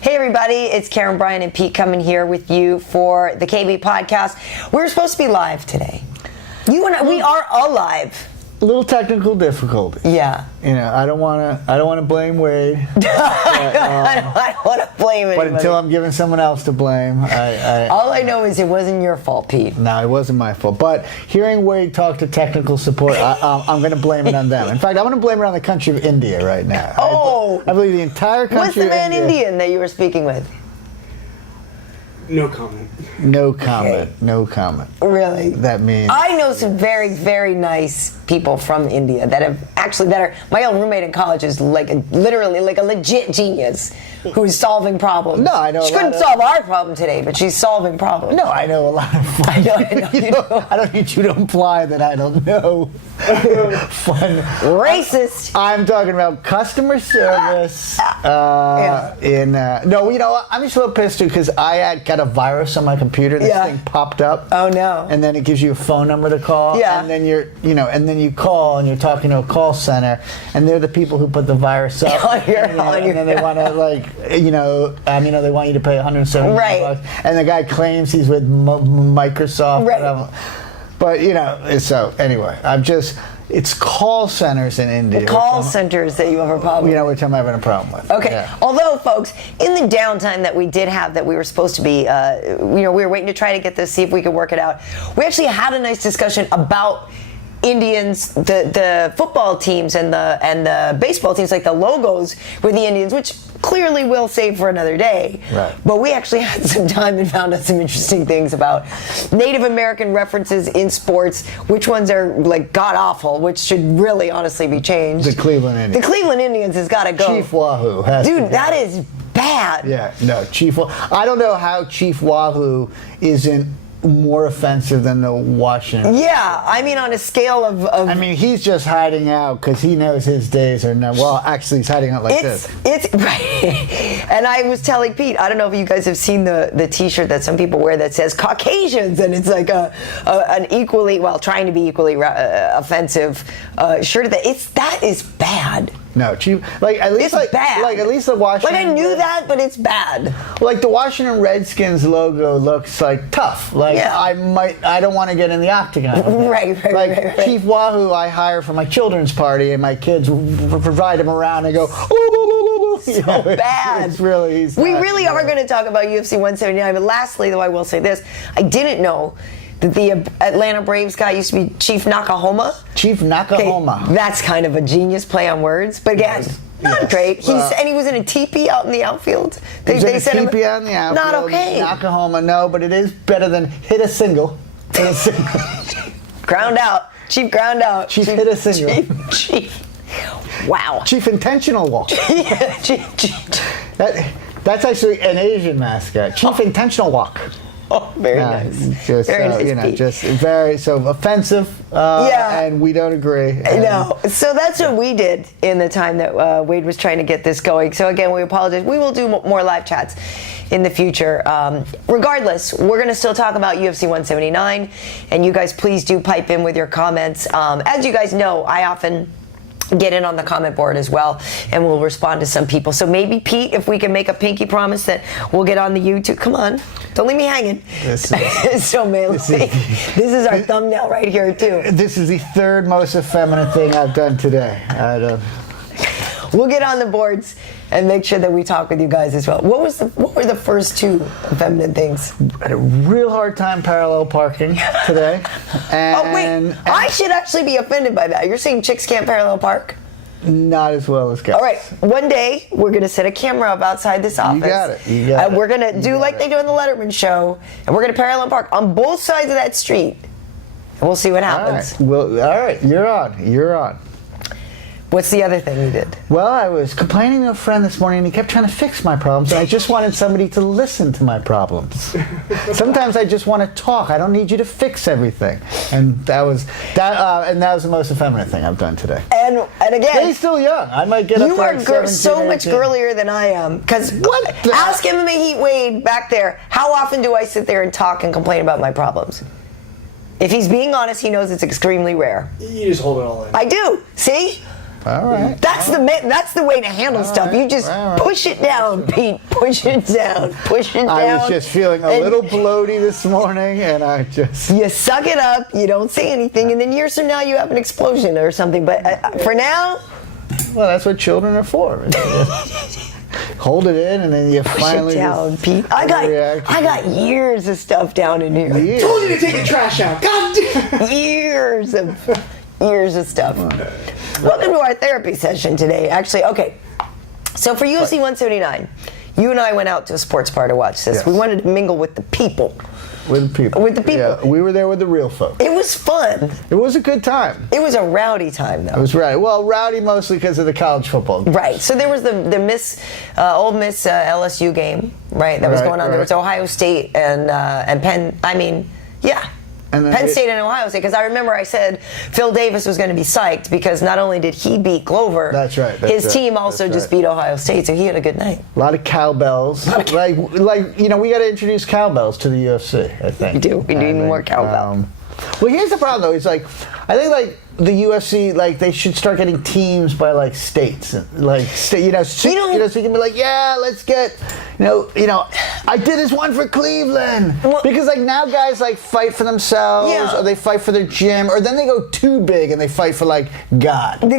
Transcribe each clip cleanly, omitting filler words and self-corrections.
Hey everybody, it's Karyn, Bryant, and Pete coming here with you for the KB podcast. We're supposed to be live today. You and I, we are alive. Little technical difficulties. Yeah. You know, I don't want to blame Wade. But, I don't want to blame anybody. But until I'm giving someone else to blame, all I know is it wasn't your fault, Pete. No, it wasn't my fault. But hearing Wade talk to technical support, I'm going to blame it on them. In fact, I'm going to blame it on the country of India right now. Oh. I believe the entire country What's the man of India. Indian that you were speaking with? No comment. No comment. Okay. No comment. Really? That means I know some very, very nice people from India that are. My old roommate in college is literally a legit genius who's solving problems. No, I know. She couldn't solve our problem today, but she's solving problems. No, I know a lot of fun. I know you do. I don't need you to imply that I don't know fun. Racist. I'm talking about customer service. I'm just a little pissed too because I had got a virus on my computer. This thing popped up. Oh no! And then it gives you a phone number to call. Yeah. And then and then you call and you're talking to a call center, and they're the people who put the virus up. And then they want to they want you to pay $170. Right. And the guy claims he's with Microsoft. Right. But so anyway, it's call centers in India. The call centers that you have a problem with. Which I'm having a problem with. Okay. Yeah. Although, folks, in the downtime that we did have, that we were supposed to be, we were waiting to try to get this, see if we could work it out. We actually had a nice discussion about Indians, the football teams and the baseball teams, like the logos with the Indians, which clearly we'll save for another day. Right. But we actually had some time and found out some interesting things about Native American references in sports, which ones are god awful, which should really honestly be changed. The Cleveland Indians. The Cleveland Indians has got to go. Chief Wahoo has to go. Dude, that is bad. Yeah, no, Chief Wahoo. I don't know how Chief Wahoo isn't more offensive than the Washington. Yeah, I mean on a scale of I mean, he's just hiding out because he knows his days are not. Well, actually, he's hiding out like this. It's right. And I was telling Pete, I don't know if you guys have seen the T-shirt that some people wear that says Caucasians, and it's like an equally, trying to be equally offensive shirt. That is bad. No, Chief. At least it's bad. At least the Washington. I knew that, but it's bad. The Washington Redskins logo looks tough. I don't want to get in the octagon. Right. Chief Wahoo, I hire for my children's party, and my kids ride him around and go. Ooh, so bad. It's really. We really are going to talk about UFC 179. But lastly, though, I will say this: I didn't know that the Atlanta Braves guy used to be Chief Nakahoma. Chief Nakahoma. Okay, that's kind of a genius play on words. But again, not great. And he was in a teepee out in the outfield. They said a teepee out in the outfield. Not okay. Nakahoma, no, but it is better than hit a single. Ground out. Chief ground out. Chief hit a single. Chief. Wow. Chief intentional walk. Yeah, Chief. That's actually an Asian mascot. Chief intentional walk. Oh, very nice. Very nice. Just very offensive. And we don't agree. No. So that's what we did in the time that Wade was trying to get this going. So again, we apologize. We will do more live chats in the future. Regardless, we're going to still talk about UFC 179, and you guys please do pipe in with your comments. As you guys know, I often get in on the comment board as well, and we'll respond to some people. So maybe, Pete, if we can make a pinky promise that we'll get on the YouTube. Come on, don't leave me hanging. This is so manly. This is our thumbnail right here too. This is the third most effeminate thing I've done today. We'll get on the boards and make sure that we talk with you guys as well. What were the first two effeminate things? I had a real hard time parallel parking today. I should actually be offended by that. You're saying chicks can't parallel park? Not as well as guys. All right, one day we're going to set a camera up outside this office. You got it. And we're going to do like they do in the Letterman show, and we're going to parallel park on both sides of that street. And we'll see what happens. All right. You're on. What's the other thing you did? Well, I was complaining to a friend this morning, and he kept trying to fix my problems, and I just wanted somebody to listen to my problems. Sometimes I just want to talk. I don't need you to fix everything. And that was the most effeminate thing I've done today. And again, he's still young. I might get up to like 17, so 18. much girlier than I am. Because ask MMA Heat Wade back there, how often do I sit there and talk and complain about my problems? If he's being honest, he knows it's extremely rare. You just hold it all in. I do. See? All right. That's the way to handle stuff. You just push it down, Pete. Push it down. Push it down. I was just feeling a little bloaty this morning, and you suck it up. You don't say anything, and then years from now you have an explosion or something. But for now, well, that's what children are for. Hold it in, and then you finally push it down, Pete. I got years of stuff down in here. I told you to take the trash out. God damn. Years of stuff. Welcome to our therapy session today. Actually, okay. So for UFC 179, you and I went out to a sports bar to watch this. Yes. We wanted to mingle with the people. With the people. Yeah, we were there with the real folks. It was fun. It was a good time. It was a rowdy time, though. It was rowdy. Well, rowdy mostly because of the college football. Right. So there was the Ole Miss LSU game, right? That was going on. There was Ohio State and Penn. I mean, yeah. Penn State and Ohio State, because I remember I said Phil Davis was going to be psyched because not only did he beat Glover, his team also just beat Ohio State, so he had a good night. A lot of cowbells. like we got to introduce cowbells to the UFC, I think. We do. We need more cowbell. Well, here's the problem, though. It's I think the UFC, they should start getting teams by states, so you can be yeah, let's get, I did this one for Cleveland, because now guys fight for themselves, or they fight for their gym, or then they go too big and they fight for God. But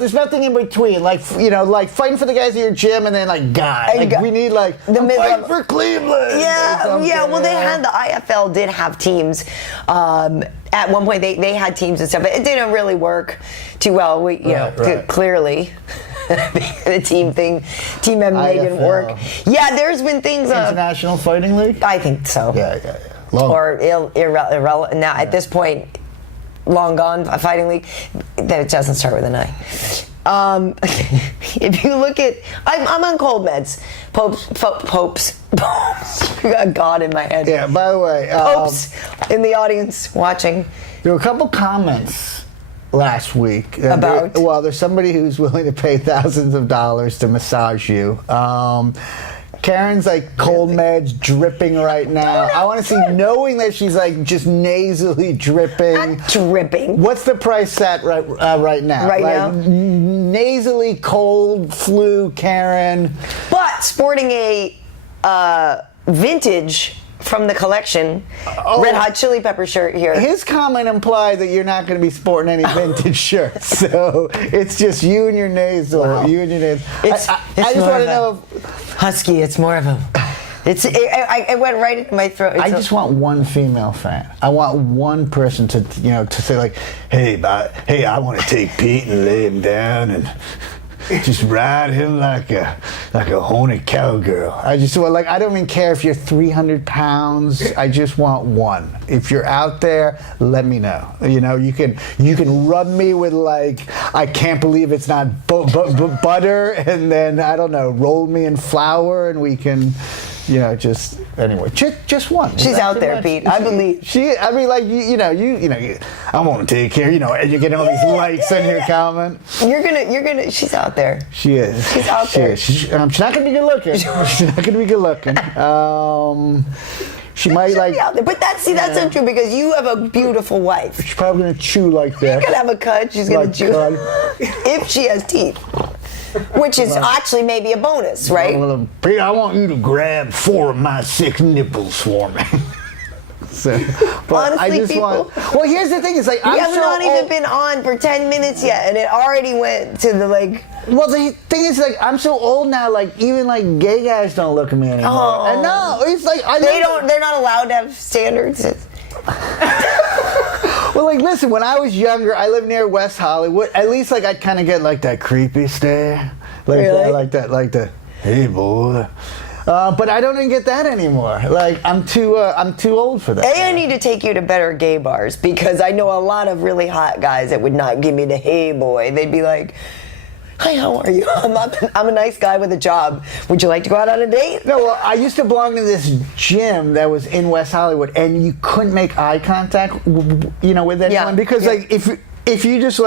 there's nothing in between, fighting for the guys at your gym and then God, we need I'm fighting for Cleveland. Yeah. Well, they had the IFL did have teams. At one point, they had teams and stuff, but it didn't really work too well. Clearly, the team MMA didn't work. Yeah, there's been things. International Fighting League? I think so. Yeah. Or irrelevant. Now, at this point, long gone, a fighting league. That doesn't start with an I. If you look at, I'm on cold meds. Popes. You got God in my head. Yeah, by the way. Popes in the audience watching. There were a couple comments last week. About? There's somebody who's willing to pay thousands of dollars to massage you. Karyn's cold meds dripping right now. I want to see, knowing that she's just nasally dripping. Not dripping. What's the price set right now? Right now? Nasally cold flu Karyn. But sporting a vintage from the collection, Red Hot Chili Pepper shirt here. His comment implied that you're not going to be sporting any vintage shirts, so it's just you and your nasal. Wow. You and your nasal. I just want to know if husky. It's more of a. It went right into my throat. I just want one female fan. I want one person to to say hey, I want to take Pete and lay him down and just ride him like a horny cowgirl. I just want I don't even care if you're 300 pounds. I just want one. If you're out there, let me know. You can rub me with I can't believe it's not butter, and then I don't know, roll me in flour, and we can. Just anyway, just one. She's out there, Pete. I believe. I mean, I want to take care. You're getting all these likes on your comment. You're gonna. She's out there. She is. She's out there. She's not gonna be good looking. She's not gonna be good looking. She might be out there, but that's not true because you have a beautiful wife. She's probably gonna chew like that. She's gonna have a cut. She's gonna chew if she has teeth. Which is actually maybe a bonus, right? Pete, I want you to grab 4 of my 6 nipples for me. Honestly, I just people. Well, here's the thing: we have not even been on for 10 minutes yet, and it already went to the Well, the thing is, I'm so old now. Even gay guys don't look at me anymore. Oh. And no, it's they're not allowed to have standards. Well, listen, when I was younger, I lived near West Hollywood. At least, I'd kind of get, that creepy stare. Really? That, hey, boy. But I don't even get that anymore. I'm too old for that. I need to take you to better gay bars, because I know a lot of really hot guys that would not give me the hey, boy. They'd be like, hi, how are you? I'm a nice guy with a job. Would you like to go out on a date? No, well, I used to belong to this gym that was in West Hollywood, and you couldn't make eye contact, with anyone, because if you just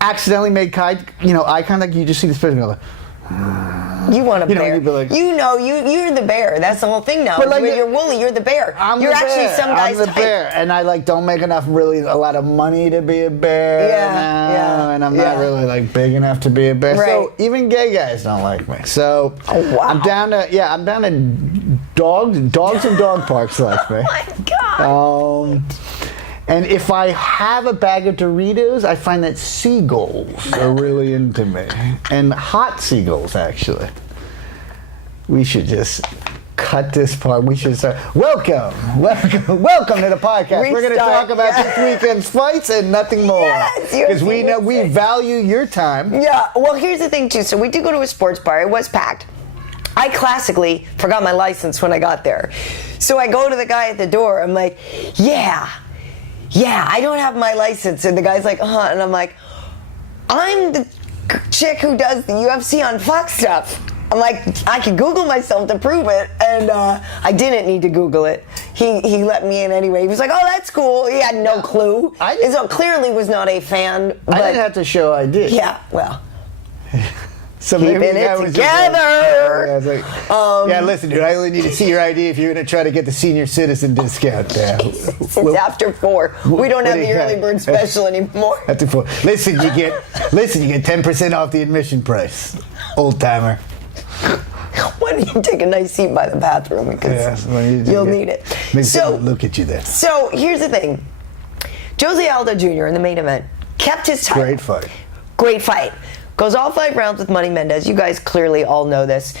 accidentally make eye contact, you just see this person go You want a bear. You'd be like, you're the bear. That's the whole thing now. But like, When you're woolly, you're the bear. You're the actually bear. some guy's I'm the type. bear, and I like don't make enough a lot of money to be a bear. Yeah. And I'm not really like big enough to be a bear. Right. So even gay guys don't like me. So I'm down to dogs and dog parks like me. Oh my God. And if I have a bag of Doritos, I find that seagulls are really into me. And hot seagulls, actually. We should just cut this part. We should start. Welcome to the podcast. We're going to talk about this weekend's fights and nothing more. Because we know we value your time. Yeah, well, here's the thing, too. So we did go to a sports bar. It was packed. I classically forgot my license when I got there. So I go to the guy at the door. I'm like, yeah, I don't have my license. And the guy's like, and I'm like, I'm the chick who does the UFC on Fox stuff. I'm like, I could Google myself to prove it, and I didn't need to Google it. He let me in anyway. He was like, oh, that's cool. He had no clue. So clearly was not a fan. But I didn't have to show ID. Yeah, well. So keeping it together. I was like, yeah, listen, dude, I only need to see your ID if you're going to try to get the senior citizen discount there. It's after 4. We don't have the early bird special anymore. After 4. Listen, you get 10% off the admission price. Old timer. Why don't you take a nice seat by the bathroom, because you'll need it. So look at you there. So here's the thing. Jose Aldo Jr. in the main event kept his title. Great fight. Goes all 5 rounds with Money Mendez. You guys clearly all know this.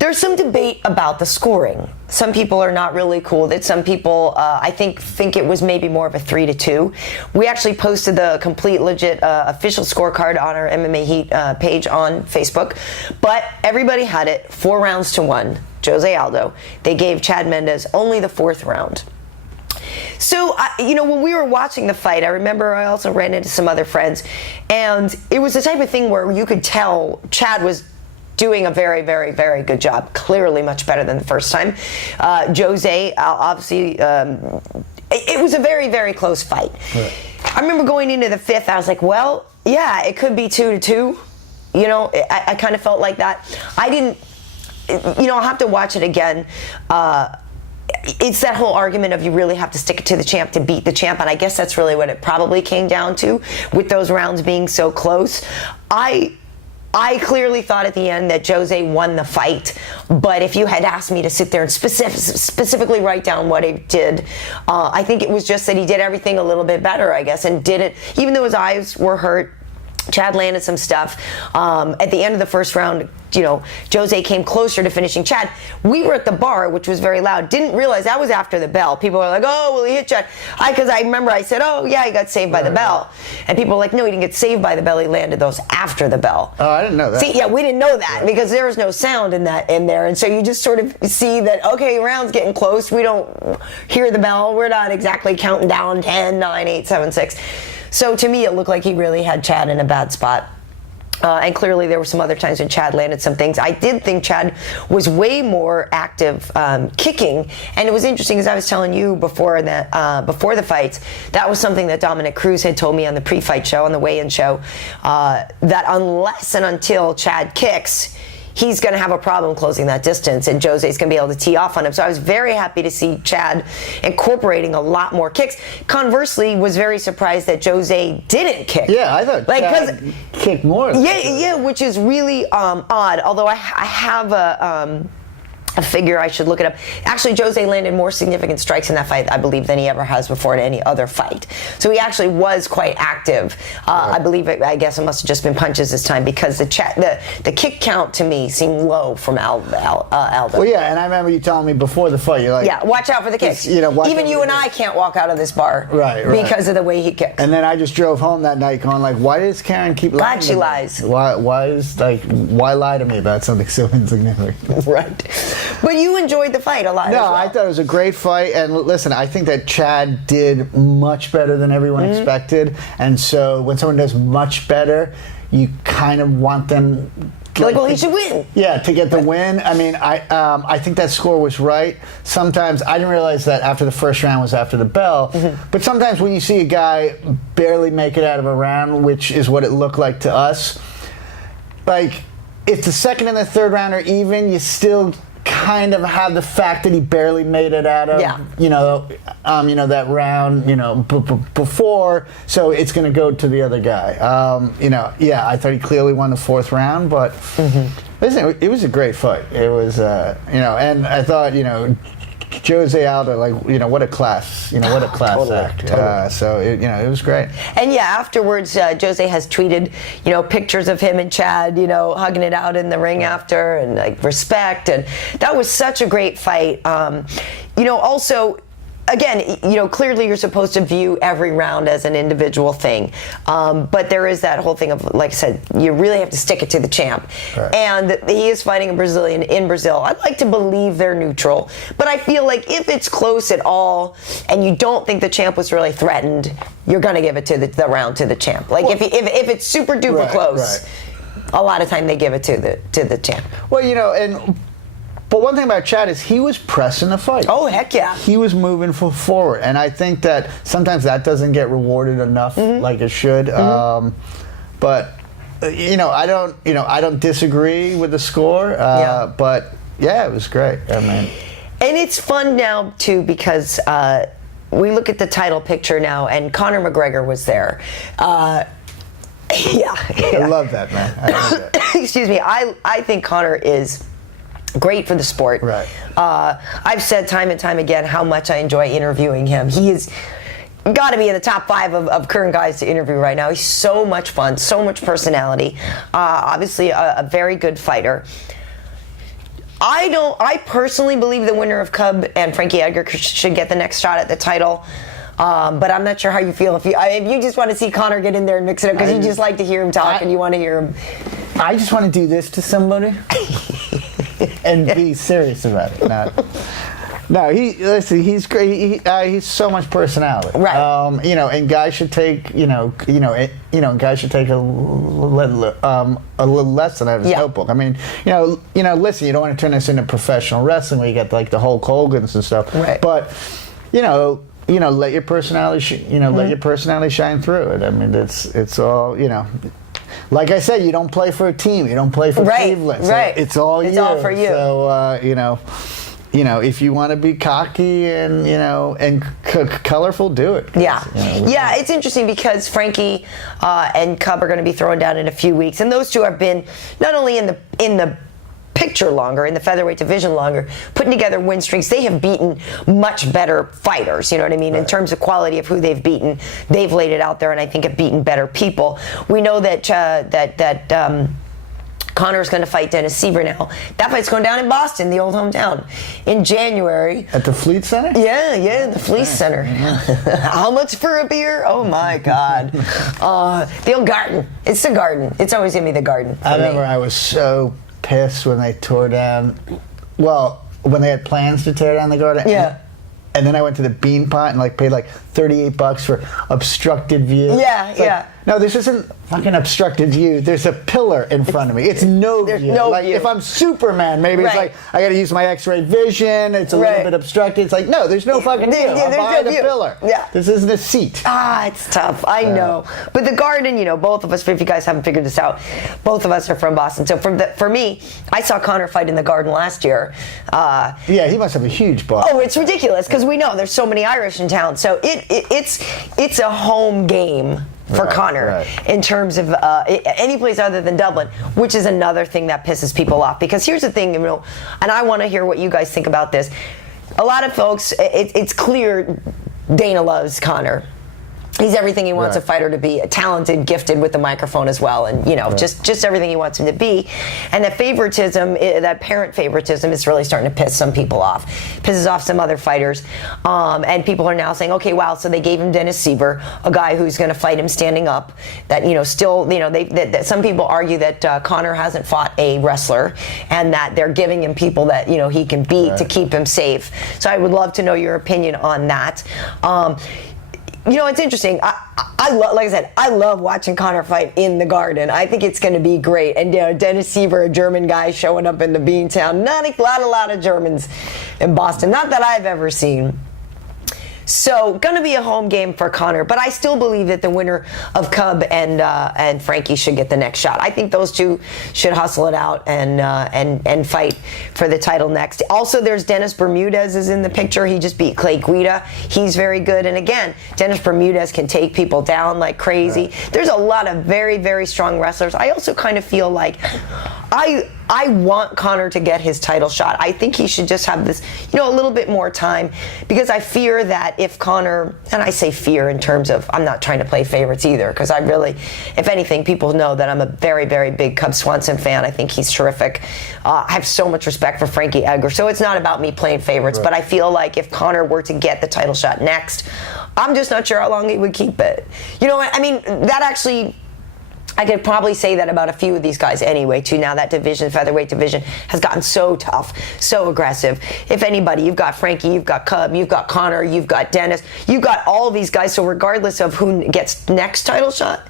There's some debate about the scoring. Some people are not really cool with it. Some people, I think it was maybe more of a 3-2. We actually posted the complete, legit official scorecard on our MMA Heat page on Facebook. But everybody had it 4-1, Jose Aldo. They gave Chad Mendes only the 4th round. So, when we were watching the fight, I remember I also ran into some other friends, and it was the type of thing where you could tell Chad was doing a very, very, very good job. Clearly much better than the first time. Jose, obviously, it was a very, very close fight. Right. I remember going into the 5th, I was like, well, yeah, it could be 2-2. I kind of felt like that. I didn't, I'll have to watch it again. It's that whole argument of you really have to stick it to the champ to beat the champ, and I guess that's really what it probably came down to, with those rounds being so close. I clearly thought at the end that Jose won the fight, but if you had asked me to sit there and specifically write down what he did, I think it was just that he did everything a little bit better, I guess, and did it, even though his eyes were hurt. Chad landed some stuff. At the end of the first round, Jose came closer to finishing Chad. We were at the bar, which was very loud. Didn't realize that was after the bell. People were like, oh, well, he hit Chad. Because I remember I said, oh, yeah, he got saved by the bell. And people were like, no, he didn't get saved by the bell. He landed those after the bell. Oh, I didn't know that. See, yeah, we didn't know that because there was no sound in there. And so you just sort of see that, okay, round's getting close. We don't hear the bell. We're not exactly counting down 10, 9, 8, 7, 6. So to me, it looked like he really had Chad in a bad spot. And clearly there were some other times when Chad landed some things. I did think Chad was way more active kicking. And it was interesting, as I was telling you before the fights, that was something that Dominic Cruz had told me on the pre-fight show, on the weigh-in show, that unless and until Chad kicks, he's going to have a problem closing that distance, and Jose's going to be able to tee off on him. So I was very happy to see Chad incorporating a lot more kicks. Conversely, was very surprised that Jose didn't kick. Yeah, I thought Chad kicked more. Yeah, which is really odd. Although I have a figure, I should look it up. Actually, Jose landed more significant strikes in that fight, I believe, than he ever has before in any other fight. So he actually was quite active. I believe I guess it must have just been punches this time, because the kick count to me seemed low from Aldo. Well, yeah, and I remember you telling me before the fight, you're like, yeah, watch out for the kicks. Even you and I can't walk out of this bar, right, because of the way he kicks. And then I just drove home that night going like, why does Karyn keep lying? Glad she lies. Why lie to me about something so insignificant? Right. But you enjoyed the fight a lot. No, as well. I thought it was a great fight. And listen, I think that Chad did much better than everyone expected. And so when someone does much better, you kind of want them. Well, he should win. Yeah, to get the win. I mean, I think that score was right. Sometimes, I didn't realize that after the first round was after the bell. But sometimes when you see a guy barely make it out of a round, which is what it looked like to us, like, if the second and the third round are even, you still kind of have the fact that he barely made it out of that round before, so it's going to go to the other guy. I thought he clearly won the fourth round, but listen, it was a great fight. It was and I thought Jose Aldo, what a class, what a class Totally, act. totally. So it was great. And afterwards, Jose has tweeted, pictures of him and Chad, hugging it out in the ring after, and respect, and that was such a great fight. Also, again, clearly you're supposed to view every round as an individual thing. But there is that whole thing of, like I said, you really have to stick it to the champ. Right. And he is fighting a Brazilian in Brazil. I'd like to believe they're neutral. But I feel like if it's close at all and you don't think the champ was really threatened, you're going to give it to the round to the champ. If it's super duper close, a lot of time they give it to the champ. Well, but one thing about Chad is he was pressing the fight. Oh, heck yeah. He was moving forward, and I think that sometimes that doesn't get rewarded enough like it should. But I don't disagree with the score. But yeah, it was great. I mean, and it's fun now too because we look at the title picture now, and Conor McGregor was there. I love that, man. I love that. Excuse me. I think Conor is great for the sport. Right. I've said time and time again how much I enjoy interviewing him. He is got to be in the top 5 of current guys to interview right now. He's so much fun, so much personality. Obviously, a very good fighter. I personally believe the winner of Cub and Frankie Edgar should get the next shot at the title. But I'm not sure how you feel if you just want to see Conor get in there and mix it up because you just like to hear him talk and you want to hear him. I just want to do this to somebody and be serious about it. He's great. He's so much personality, right? And guys should take, guys should take a little lesson out of his notebook. I mean, listen, you don't want to turn this into professional wrestling where you get like the Hulk Hogan's and stuff, right? But let your personality, let your personality shine through it. I mean, it's all, Like I said, you don't play for a team. You don't play for Cleveland. So it's all you. It's all for you. So if you want to be cocky and colorful, do it. Yeah, it's interesting because Frankie and Cub are going to be throwing down in a few weeks, and those two have been not only in the picture longer, in the featherweight division longer, putting together win streaks. They have beaten much better fighters, you know what I mean? Right. In terms of quality of who they've beaten, they've laid it out there, and I think have beaten better people. We know that Conor's going to fight Dennis Siver now. That fight's going down in Boston, the old hometown, in January. At the Fleet Center? Yeah, the Fleet Center. How much for a beer? Oh my God. The old Garden. It's the Garden. It's always going to be the Garden. I remember I was so pissed when they tore down, when they had plans to tear down the Garden. Yeah. And then I went to the Bean Pot and paid $38 for obstructed view. Yeah. No, this isn't fucking obstructed view. There's a pillar in front of me. It's no view. No view. If I'm Superman, maybe it's I got to use my X-ray vision. It's a little bit obstructed. It's no, there's no fucking view. I'm behind the pillar. Yeah. This isn't a seat. It's tough. I know. But the Garden, both of us, if you guys haven't figured this out, both of us are from Boston. So for me, I saw Conor fight in the Garden last year. He must have a huge bar. Oh, it's ridiculous because we know there's so many Irish in town. So it's a home game for Conor in terms of any place other than Dublin, which is another thing that pisses people off. Because here's the thing, and I want to hear what you guys think about this. A lot of folks, it's clear Dana loves Conor. He's everything he wants a fighter to be, talented, gifted with the microphone as well, and just everything he wants him to be. And that favoritism, that parent favoritism, is really starting to piss some people off. Pisses off some other fighters, and people are now saying, okay, wow, so they gave him Dennis Siver, a guy who's going to fight him standing up. That still, that some people argue that Conor hasn't fought a wrestler, and that they're giving him people that he can beat to keep him safe. So I would love to know your opinion on that. It's interesting. Like I said, I love watching Conor fight in the Garden. I think it's going to be great. And Dennis Siver, a German guy showing up in the Beantown. Not a lot of Germans in Boston. Not that I've ever seen. So going to be a home game for Conor, but I still believe that the winner of Cub and Frankie should get the next shot. I think those two should hustle it out and fight for the title next. Also, there's Dennis Bermudez is in the picture. He just beat Clay Guida. He's very good. And again, Dennis Bermudez can take people down like crazy. Right. There's a lot of very, very strong wrestlers. I also kind of feel like I want Conor to get his title shot. I think he should just have this, a little bit more time, because I fear that if Conor, and I say fear in terms of, I'm not trying to play favorites either, because I really, if anything, people know that I'm a very, very big Cub Swanson fan. I think he's terrific. I have so much respect for Frankie Edgar, so it's not about me playing favorites, right. But I feel like if Conor were to get the title shot next, I'm just not sure how long he would keep it. You know what, I mean, that actually, I could probably say that about a few of these guys anyway, too. Now that division, featherweight division, has gotten so tough, so aggressive. If anybody, you've got Frankie, you've got Cub, you've got Conor, you've got Dennis, you've got all of these guys. So regardless of who gets next title shot,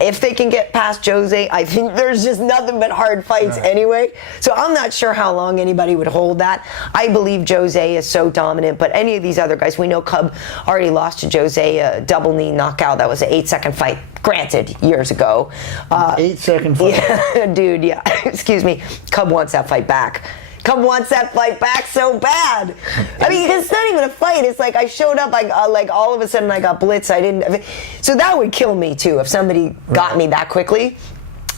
if they can get past Jose, I think there's just nothing but hard fights anyway. So I'm not sure how long anybody would hold that. I believe Jose is so dominant, but any of these other guys, we know Cub already lost to Jose a double knee knockout. That was an 8-second fight. Granted, years ago. 8-second fight. Yeah, dude, yeah. Excuse me. Cub wants that fight back. Cub wants that fight back so bad. I mean, it's not even a fight. It's like I showed up, like all of a sudden I got blitzed. So that would kill me too if somebody got me that quickly.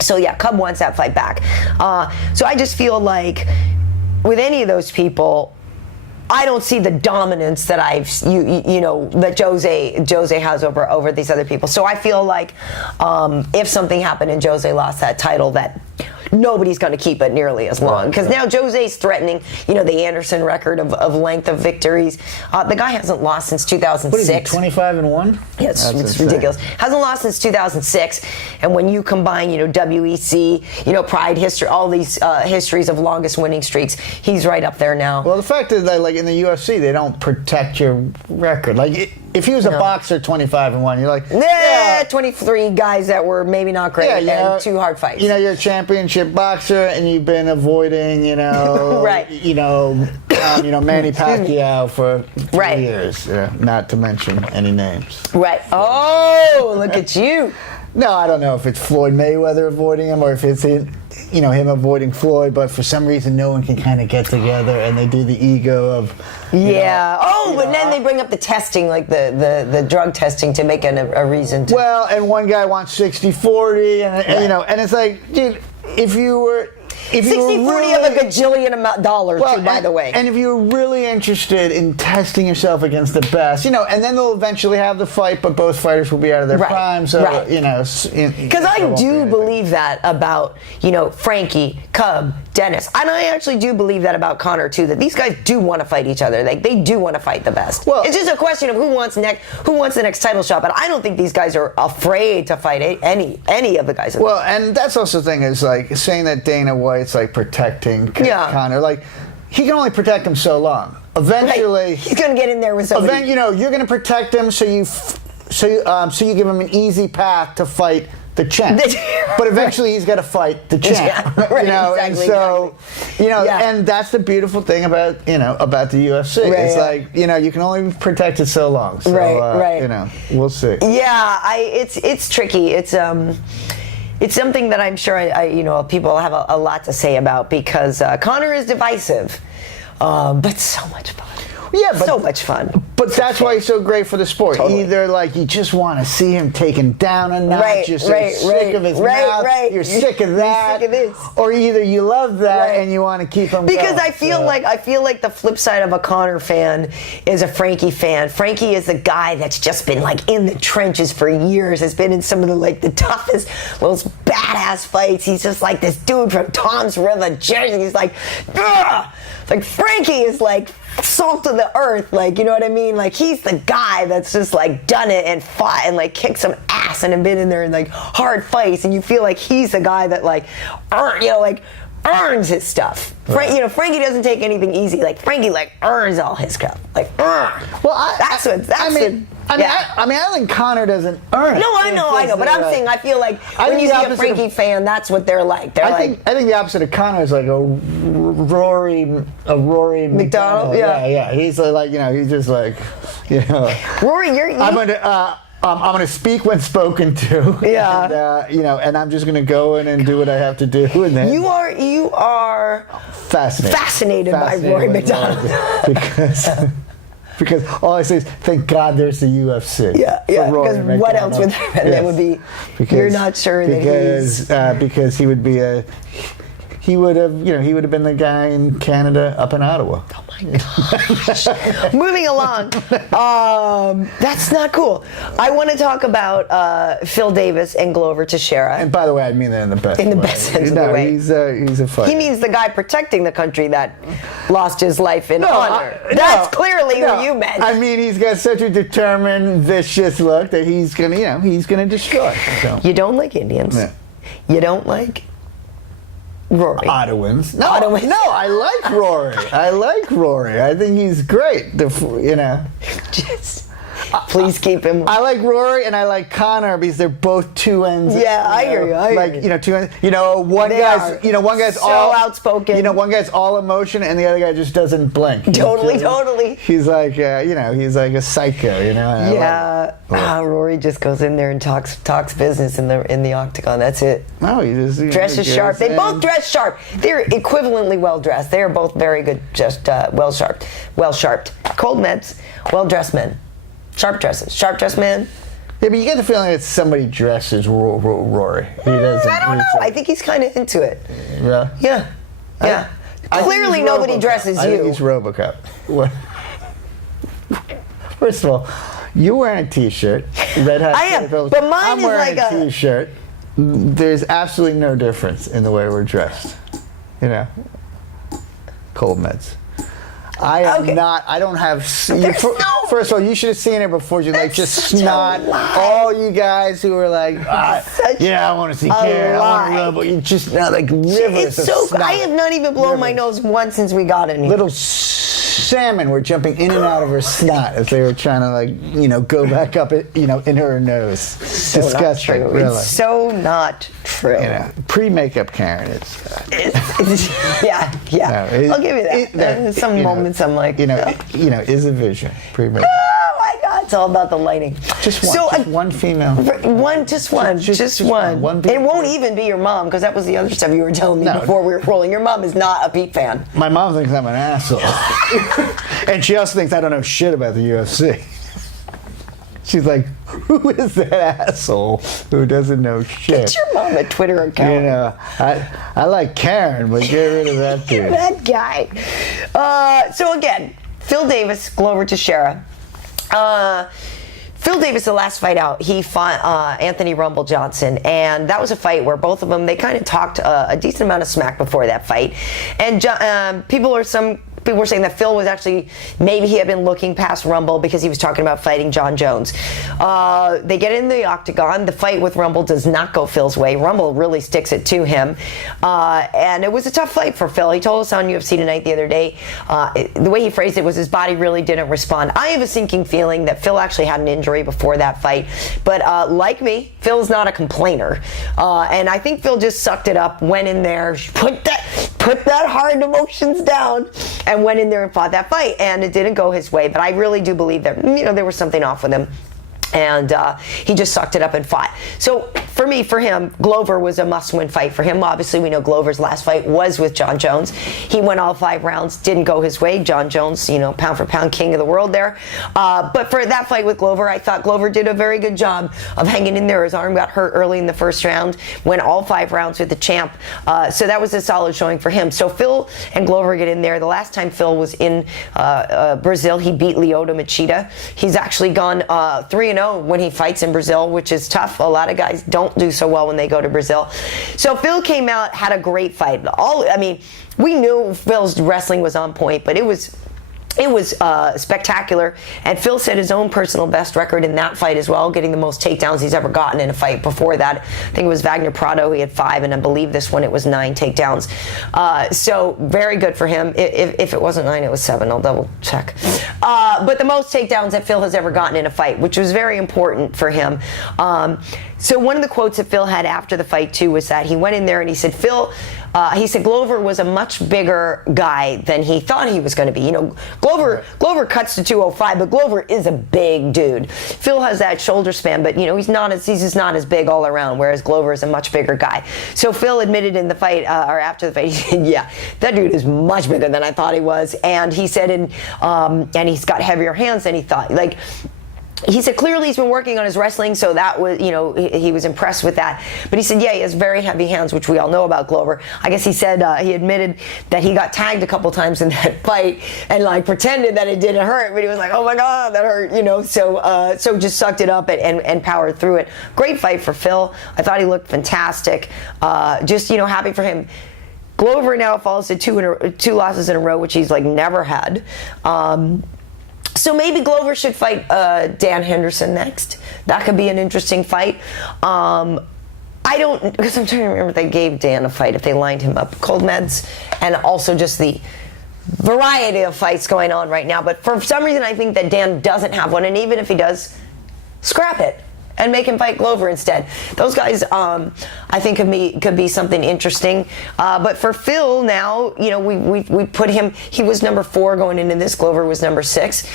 So yeah, Cub wants that fight back. So I just feel like with any of those people, I don't see the dominance that that Jose has over these other people. So I feel like if something happened and Jose lost that title, that nobody's going to keep it nearly as long, because now Jose's threatening, the Anderson record of length of victories. The guy hasn't lost since 2006. What is he, 25-1? Yeah, it's ridiculous. Hasn't lost since 2006, and when you combine, WEC, Pride history, all these histories of longest winning streaks, he's right up there now. Well, the fact is that, like in the UFC, they don't protect your record. Like if he was a boxer, 25-1, you're like, 23 guys that were maybe not great and 2 hard fights. You're a championship boxer, and you've been avoiding, right. Manny Pacquiao for 3 years. Not to mention any names. Right. Oh, look at you. No, I don't know if it's Floyd Mayweather avoiding him or if it's him avoiding Floyd, but for some reason no one can kind of get together, and they do the ego of but then they bring up the testing, like the drug testing, to make a reason to. Well, and one guy wants 60-40, and it's like, dude, if you were 60-40 really, of a gajillion dollars, by the way. And if you're really interested in testing yourself against the best, and then they'll eventually have the fight, but both fighters will be out of their prime. So, because I do believe that about, Frankie, Cub, Dennis. And I actually do believe that about Conor, too, that these guys do want to fight each other. Like, they do want to fight the best. Well, it's just a question of who wants the next title shot. But I don't think these guys are afraid to fight any of the guys. Well, and that's also the thing, is like saying that Dana White's like protecting Conor. Like, he can only protect him so long. Eventually, he's going to get in there with somebody. You're going to protect him, so you give him an easy path to fight the champ. But eventually he's got to fight the champ. And so, and that's the beautiful thing about the UFC. It's like, you can only protect it so long. So, we'll see. Yeah, it's tricky. It's something that I'm sure people have a lot to say about, because Conor is divisive, but so much fun. Yeah, but so much fun. But that's why he's so great for the sport. Totally. Either like you just want to see him taken down a notch, you're sick of his mouth, you're sick of that, you're sick of this. Or either you love that and you want to keep him because going. I feel like the flip side of a Conor fan is a Frankie fan. Frankie is the guy that's just been like in the trenches for years, has been in some of the toughest, most badass fights. He's just like this dude from Tom's River, Jersey. He's like, ugh! Like Frankie is like salt of the earth, like, you know what I mean? Like, he's the guy that's just like done it and fought and like kicked some ass and been in there in like hard fights, and you feel like he's the guy that earns his stuff. Right. Frankie doesn't take anything easy. Like, Frankie earns all his stuff. Like, well, I mean, I think Conor doesn't earn it. No, I know, but I'm saying I feel like when you see a Frankie fan, that's what they're like. I think the opposite of Conor is like a Rory McDonald. Yeah. He's like, he's just like, Rory, I'm going to speak when spoken to. Yeah. And, and I'm just going to go in and do what I have to do. And then you are fascinated by Rory McDonald. Because all I say is, thank God there's the UFC. Yeah. Because what else would happen? That would be. You're not sure that because he would be he would have been the guy in Canada up in Ottawa. Oh my gosh. Moving along. That's not cool. I want to talk about Phil Davis and Glover Teixeira. And by the way, I mean that in the best way. Best sense of the way. He's a fighter. He means the guy protecting the country that lost his life in honor. That's clearly who you meant. I mean, he's got such a determined, vicious look that he's gonna destroy. So. You don't like Indians. Yeah. You don't like Rory. Ottawans. No, Ottawans. No, I like Rory. I think he's great. Just please keep him. I like Rory and I like Conor because they're both two ends. Yeah, I hear you. Two ends. One guy's so all outspoken. One guy's all emotion and the other guy just doesn't blink. Totally. He's like, he's like a psycho. Yeah. Rory just goes in there and talks business in the octagon. That's it. No, he just dresses sharp. They both dress sharp. They're equivalently well dressed. They are both very good, just well sharped. Cold meds, well dressed men. Sharp dressed man. Yeah, but you get the feeling that somebody dresses Rory. He doesn't. I don't know. I think he's kind of into it. Yeah. Yeah. Clearly, nobody dresses you. I think he's RoboCop. First of all, you're wearing a T-shirt. Red hat. I am, but mine I'm is wearing like a T-shirt. There's absolutely no difference in the way we're dressed. Cold meds. I am not. I don't have. First of all, you should have seen it before you just snot. All you guys who are like, I want to see Karyn. I want to love, but you just like rivers of snot. I have not even blown my nose once since we got in here. Little salmon were jumping in and out of her snot as they were trying to go back up in her nose. So disgusting. Not true. Really. It's so not true. Pre-makeup Karyn. Yeah. I'll give you that. Some moments I'm like, is a vision. Pre-makeup. Oh my God, it's all about the lighting. Just one female. Just one. It won't even be your mom, because that was the other stuff you were telling me before we were rolling. Your mom is not a Pete fan. My mom thinks I'm an asshole. And she also thinks I don't know shit about the UFC. She's like, who is that asshole who doesn't know shit? Get your mom a Twitter account. I like Karyn, but get rid of that dude. That guy. So again, Phil Davis, Glover Teixeira. Phil Davis, the last fight out, he fought Anthony Rumble Johnson, and that was a fight where both of them, they kind of talked a decent amount of smack before that fight. And people were saying that Phil was actually, maybe he had been looking past Rumble because he was talking about fighting John Jones. They get in the octagon. The fight with Rumble does not go Phil's way. Rumble really sticks it to him. And it was a tough fight for Phil. He told us on UFC Tonight the other day, the way he phrased it was his body really didn't respond. I have a sinking feeling that Phil actually had an injury before that fight. But like me, Phil's not a complainer. And I think Phil just sucked it up, went in there, put that hard emotions down, and went in there and fought that fight, and it didn't go his way. But I really do believe that there was something off with him, and he just sucked it up and fought. So for him, Glover was a must-win fight for him. Obviously, we know Glover's last fight was with John Jones. He went all 5 rounds, didn't go his way. John Jones, pound for pound king of the world there. But for that fight with Glover, I thought Glover did a very good job of hanging in there. His arm got hurt early in the first round, went all 5 rounds with the champ. So that was a solid showing for him. So Phil and Glover get in there. The last time Phil was in Brazil, he beat Lyoto Machida. He's actually gone 3-0 when he fights in Brazil, which is tough. A lot of guys don't do so well when they go to Brazil. So Phil came out, had a great fight. We knew Phil's wrestling was on point, but it was It was spectacular, and Phil set his own personal best record in that fight as well, getting the most takedowns he's ever gotten in a fight. Before that, I think it was Wagner Prado, he had 5, and I believe this one it was 9 takedowns. So very good for him. If it wasn't 9, it was 7. I'll double check. But the most takedowns that Phil has ever gotten in a fight, which was very important for him. So one of the quotes that Phil had after the fight too was that he went in there and he said, he said Glover was a much bigger guy than he thought he was going to be. You know, Glover cuts to 205, but Glover is a big dude. Phil has that shoulder span, but you know he's just not as big all around. Whereas Glover is a much bigger guy. So Phil admitted in the fight or after the fight, he said, "Yeah, that dude is much bigger than I thought he was." And he said, and he's got heavier hands than he thought. Like, he said clearly he's been working on his wrestling, so that was, you know, he was impressed with that. But he said, yeah, he has very heavy hands, which we all know about Glover. I guess he said he admitted that he got tagged a couple times in that fight and like pretended that it didn't hurt, but he was like, oh my God, that hurt, you know. So just sucked it up and powered through it. Great fight for Phil. I thought he looked fantastic. Just, you know, happy for him. Glover now falls to 2 losses in a row, which he's like never had. So maybe Glover should fight Dan Henderson next. That could be an interesting fight. I don't, because I'm trying to remember if they gave Dan a fight, if they lined him up. Cold meds, and also just the variety of fights going on right now. But for some reason, I think that Dan doesn't have one, and even if he does, scrap it and make him fight Glover instead. Those guys, I think, could be something interesting. But for Phil now, you know, we put him. He was number 4 going into this. Glover was number 6.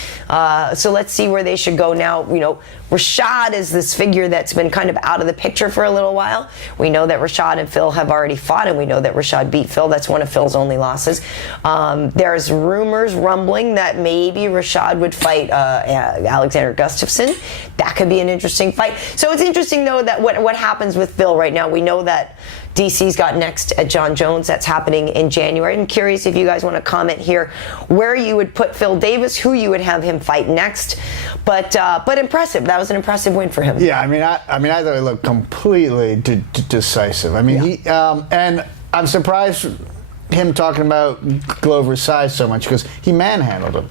So let's see where they should go now. You know, Rashad is this figure that's been kind of out of the picture for a little while. We know that Rashad and Phil have already fought, and we know that Rashad beat Phil. That's one of Phil's only losses. There's rumors rumbling that maybe Rashad would fight Alexander Gustafsson. That could be an interesting fight. So it's interesting, though, that what happens with Phil right now. We know that DC's got next at John Jones. That's happening in January. I'm curious if you guys want to comment here where you would put Phil Davis, who you would have him fight next. But impressive. That was an impressive win for him. Yeah, I mean, I thought he looked completely decisive. I mean, he and I'm surprised him talking about Glover's size so much because he manhandled him.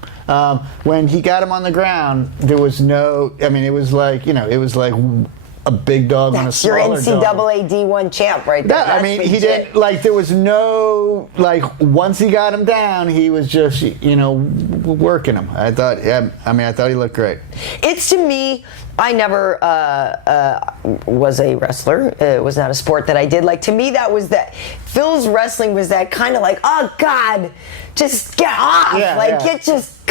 When he got him on the ground, there was no. I mean, it was like, you know, it was like a big dog on a smaller dog. That's your NCAA D1 champ right there. I mean, he didn't, like, there was no, like, once he got him down, he was just, you know, working him. I thought he looked great. It's, to me, I never was a wrestler. It was not a sport that I did. Like, to me, that was that. Phil's wrestling was that kind of like, oh, God, just get off. Just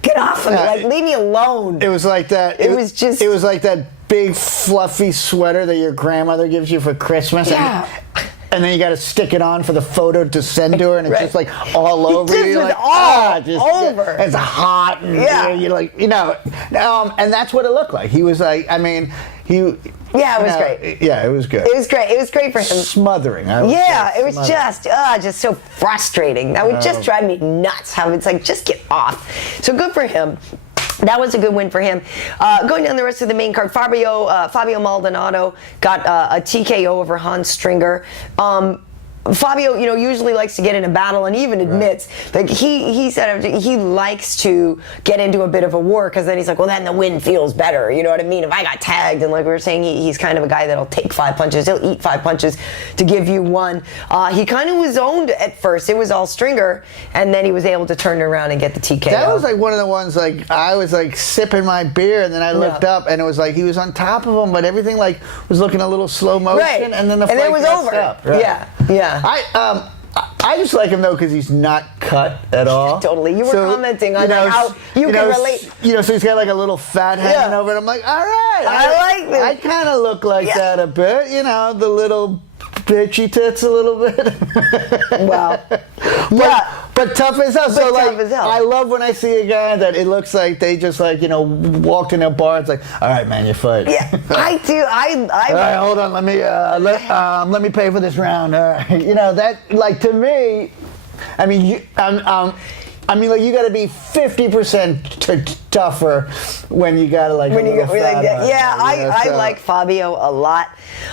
get off of me. Like, leave me alone. It was like that. It was like that big fluffy sweater that your grandmother gives you for Christmas. Yeah. And then you got to stick it on for the photo to send to her, and it's just like all over you. Just all over. It's hot, and you're like, you know, and that's what it looked like. He was like, I mean, it was great. Yeah, it was good. It was great. It was great for him. Smothering. It was just so frustrating. That would just drive me nuts. How it's like, just get off. So good for him. That was a good win for him. Going down the rest of the main card, Fabio Maldonado got a TKO over Hans Stringer. Fabio, you know, usually likes to get in a battle and even admits, like, he said he likes to get into a bit of a war because then he's like, well, then the win feels better. You know what I mean? If I got tagged, and like we were saying, he's kind of a guy that'll take 5 punches. He'll eat 5 punches to give you one. He kind of was owned at first. It was all Stringer, and then he was able to turn it around and get the TKO. That was like one of the ones, like, I was like sipping my beer, and then I looked up, and it was like he was on top of him, but everything like was looking a little slow motion, and then the fight was over. Up, right? Yeah. I just like him though because he's not cut at all. Totally. You were commenting on how you can relate. You know, so he's got like a little fat hanging over it. I'm like, all right. I like this. I kind of look like that a bit. You know, the little bitchy tits a little bit. Wow. But tough as hell. So like, I love when I see a guy that it looks like they just like, you know, walked in a bar. It's like, all right, man, you fight. Yeah, I do. All right, hold on. Let me pay for this round. You know, that, like, to me, I mean, like, you got to be 50% tougher when you got to, like, I like Fabio a lot.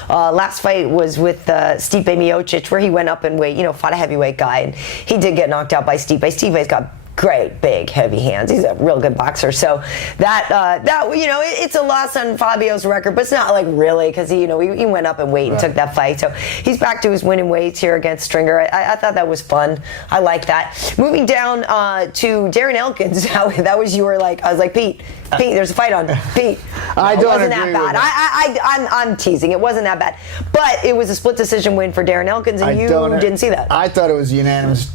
Last fight was with Stipe Miocic, where he went up in weight, you know, fought a heavyweight guy, and he did get knocked out by Stipe. Stipe's got great, big, heavy hands. He's a real good boxer. So that it's a loss on Fabio's record, but it's not like really because he went up in weight and took that fight. So he's back to his winning weights here against Stringer. I thought that was fun. I like that. Moving down to Darren Elkins. That was I was like, Pete, there's a fight on. Pete, I don't it wasn't agree that bad. I'm teasing. It wasn't that bad, but it was a split decision win for Darren Elkins, and you didn't see that. I thought it was unanimous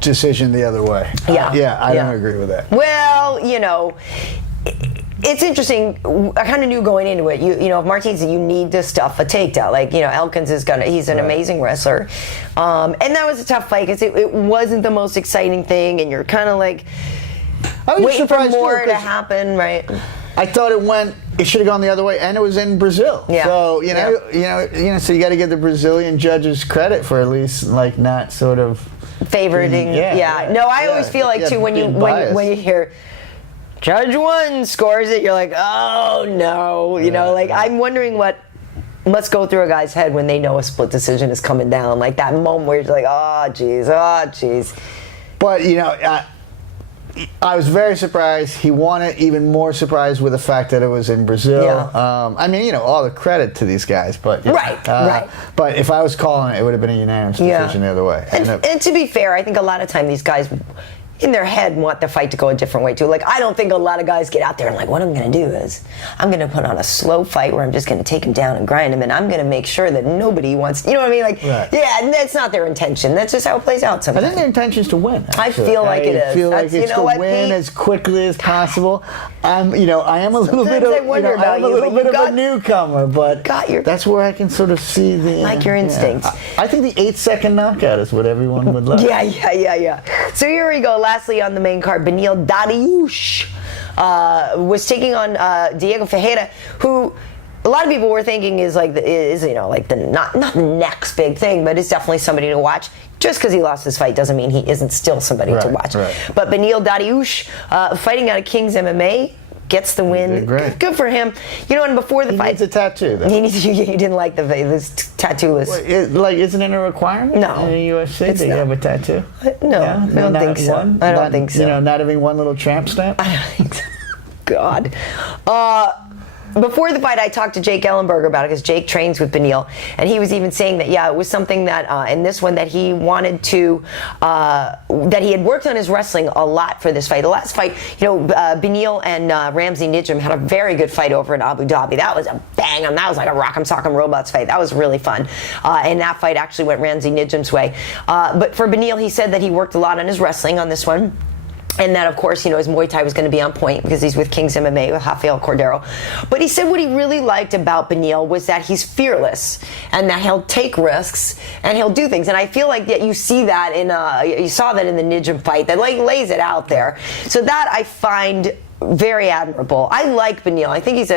decision the other way. I don't agree with that. Well, it's interesting. I kind of knew going into it. If Martinez, you need to stuff a takedown. Like, Elkins he's an amazing wrestler. And that was a tough fight because it wasn't the most exciting thing, and you're kind of like waiting for more to happen, right? I thought it should have gone the other way, and it was in Brazil. Yeah. So, so you got to give the Brazilian judges credit for at least not sort of favoriting. No, I always feel like too when you hear Judge 1 scores it, you're like, oh no, I'm wondering what must go through a guy's head when they know a split decision is coming down, like that moment where you're like, oh jeez. But I was very surprised. He won it. Even more surprised with the fact that it was in Brazil. Yeah. All the credit to these guys, but right. But if I was calling it, it would have been a unanimous decision the other way. And to be fair, I think a lot of time these guys, in their head, want the fight to go a different way too. Like, I don't think a lot of guys get out there and what I'm going to do is I'm going to put on a slow fight where I'm just going to take him down and grind him, and I'm going to make sure that nobody wants, you know what I mean? And that's not their intention. That's just how it plays out sometimes. I think their intention is to win. Actually. I feel like it is. I feel like it's to win as quickly as possible. I am a little bit of a newcomer, but that's where I can sort of see your instincts. I think the 8-second knockout is what everyone would love. Yeah. So here we go. Lastly on the main card, Beneil Dariush was taking on Diego Ferreira, who a lot of people were thinking is not the next big thing, but it's definitely somebody to watch. Just because he lost his fight doesn't mean he isn't still somebody to watch. Right. But Beneil Dariush, fighting out of King's MMA, gets the win. Good for him. And before the fight, he needs a tattoo. Though. You didn't like this tattoo list. Isn't it a requirement? No. In the UFC, do you have a tattoo? No, I don't think so. I don't think so. Not having one little tramp stamp. I don't think so. God. Before the fight, I talked to Jake Ellenberger about it because Jake trains with Beneil, and he was even saying that it was something that in this one that he wanted to that he had worked on his wrestling a lot for this fight. The last fight, Beneil and Ramsey Nijem had a very good fight over in Abu Dhabi. That was a bang 'em. That was like a Rock'em Sock'em Robots fight. That was really fun, and that fight actually went Ramsey Nijem's way. But for Beneil, he said that he worked a lot on his wrestling on this one. And that, of course, his Muay Thai was going to be on point because he's with King's MMA with Rafael Cordero. But he said what he really liked about Beneil was that he's fearless and that he'll take risks and he'll do things. And I feel like that you see that you saw that in the Nijem fight that lays it out there. So that I find very admirable. I like Beneil. I think he's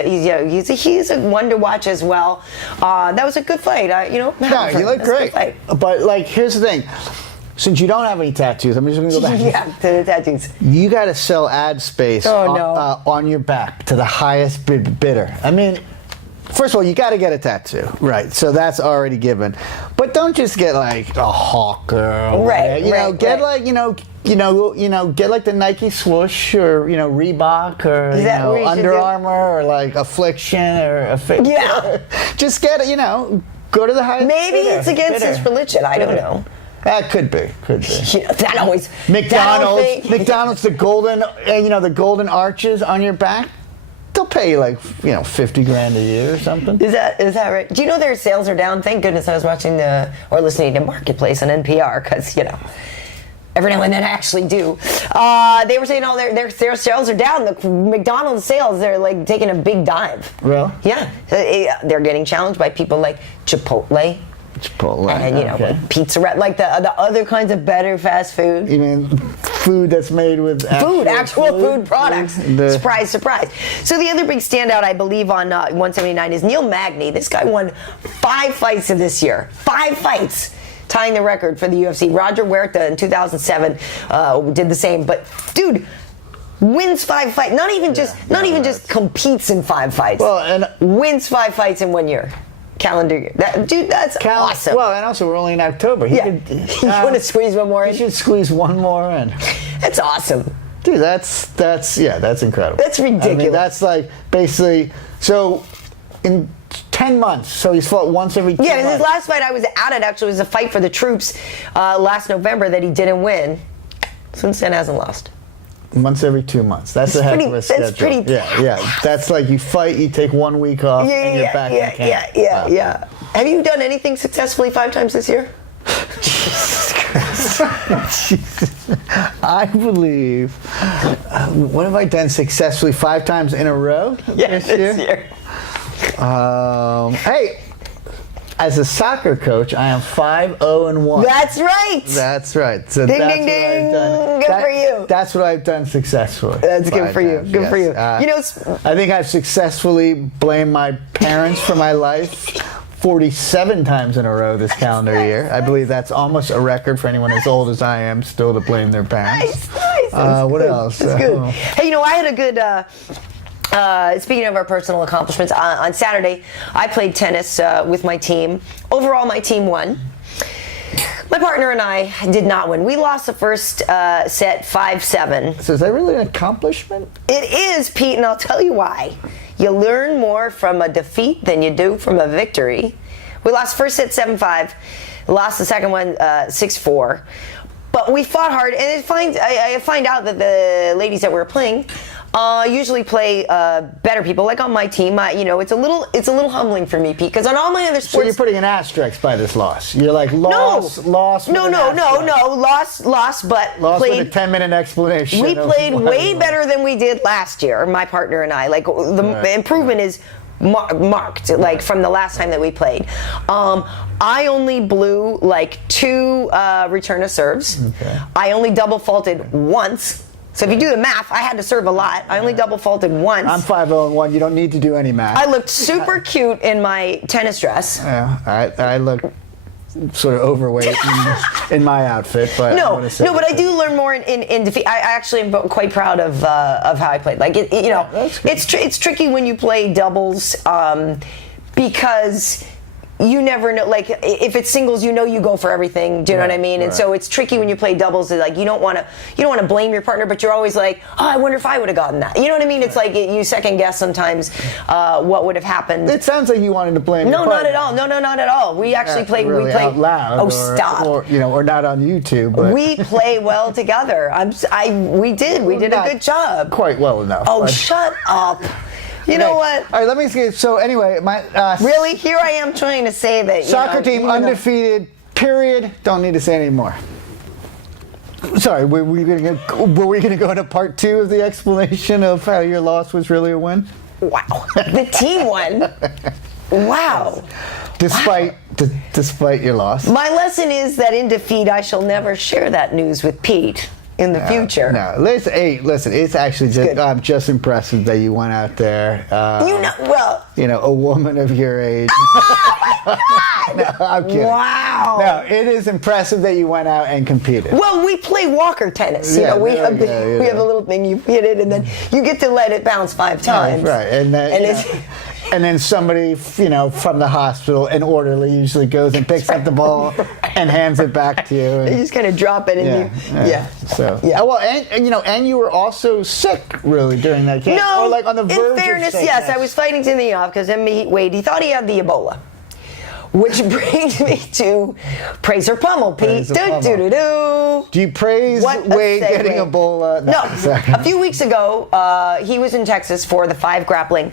a one to watch as well. That was a good fight. You look great. But here's the thing. Since you don't have any tattoos, I'm just going to go back. To the tattoos. You got to sell ad space on your back to the highest bidder. I mean, first of all, you got to get a tattoo, right? So that's already given. But don't just get a hawker, right? Get the Nike swoosh or Reebok or Under Armour or Affliction or just get go to the highest. Maybe it's against his religion. I don't know. That could be. That always. McDonald's, the golden arches on your back. They'll pay you $50,000 a year or something. Is that right? Do you know their sales are down? Thank goodness I was watching listening to Marketplace on NPR because every now and then I actually do. They were saying, their sales are down. The McDonald's sales, they're taking a big dive. Really? Yeah. They're getting challenged by people like Chipotle. And pizza, the other kinds of better fast food. You mean food that's made with actual food products? Surprise, surprise. So the other big standout, I believe, on 179 is Neil Magny. This guy won 5 fights of this year. 5 fights. Tying the record for the UFC. Roger Huerta in 2007 did the same. But dude, wins 5 fights. Not even just competes in 5 fights. Well, and wins 5 fights in 1 year. calendar year. Dude, that's awesome. Well, and also we're only in October. You want to squeeze one more in? You should squeeze one more in. That's awesome. Dude, that's incredible. That's ridiculous. I mean, that's like basically so in 10 months. So he's fought once every 2 months. Yeah, his last fight I was at it actually was a fight for the troops last November that he didn't win. Since then hasn't lost. Once every 2 months. That's a heck of a schedule. That's pretty. Yeah. That's like you fight, you take 1 week off, and you're back in camp. Yeah. Have you done anything successfully 5 times this year? Jesus Christ. I believe. What have I done successfully 5 times in a row this year? Hey, as a soccer coach, I am 5-0-1. That's right. That's right. So ding, that's ding, what ding. I've done. Good for you. That's what I've done successfully. That's good for you. Good for you. I think I've successfully blamed my parents for my life 47 times in a row this calendar year. I believe that's almost a record for anyone as old as I am still to blame their parents. Nice. What else? That's good. Hey, I had a good. Speaking of our personal accomplishments, on Saturday I played tennis with my team. Overall, my team won. My partner and I did not win. We lost the first set 5-7. So is that really an accomplishment? It is, Pete, and I'll tell you why. You learn more from a defeat than you do from a victory. We lost the first set 7-5, lost the second one 6-4. But we fought hard, and I find out that the ladies that we were playing usually play better people. Like on my team, it's a little humbling for me, Pete, because on all my other sports. So you're putting an asterisk by this loss. You're like loss. No, lost, but lost played with a 10-minute explanation. We played way better than we did last year. My partner and I, the improvement is marked, like from the last time that we played. I only blew 2 return of serves. Okay. I only double faulted once. So if you do the math, I had to serve a lot. I only double faulted once. I'm 5-0-1. You don't need to do any math. I looked super cute in my tennis dress. Yeah, I look sort of overweight in my outfit, but but I do learn more in defeat. I actually am quite proud of how I played. It's tricky when you play doubles because you never know. Like if it's singles, you go for everything. Do you know what I mean? And so it's tricky when you play doubles. You don't want to blame your partner, but you're always like, oh, I wonder if I would have gotten that. You know what I mean? It's like you second guess sometimes what would have happened. It sounds like you wanted to blame. your partner. Not at all. No, not at all. We actually play. Really we play out loud. Stop. Or not on YouTube. But. We play well together. We did a good job. Quite well enough. Oh, shut up. You know what? All right, let me see. So anyway, really, here I am trying to say that soccer team undefeated. Period. Don't need to say any more. Sorry, were we going to go into part 2 of the explanation of how your loss was really a win? Wow, the team won. Wow. Despite your loss. My lesson is that in defeat, I shall never share that news with Pete. In the future. No, listen. It's actually just impressive that you went out there. A woman of your age. Oh my God! No, I'm kidding. Wow. No, it is impressive that you went out and competed. Well, we play walker tennis. We have a little thing. You hit it, and then you get to let it bounce 5 times. Right, and then somebody, from the hospital, an orderly usually goes and picks up the ball and hands it back to you. And, you just kind of drop it, and Well, and you were also sick, really, during that game. No, or on the verge in fairness, of yes, I was fighting to the off because Wade, he thought he had the Ebola. Which brings me to praise or pummel, Pete. Do you praise Wade getting Ebola? No. A few weeks ago, he was in Texas for the 5 grappling,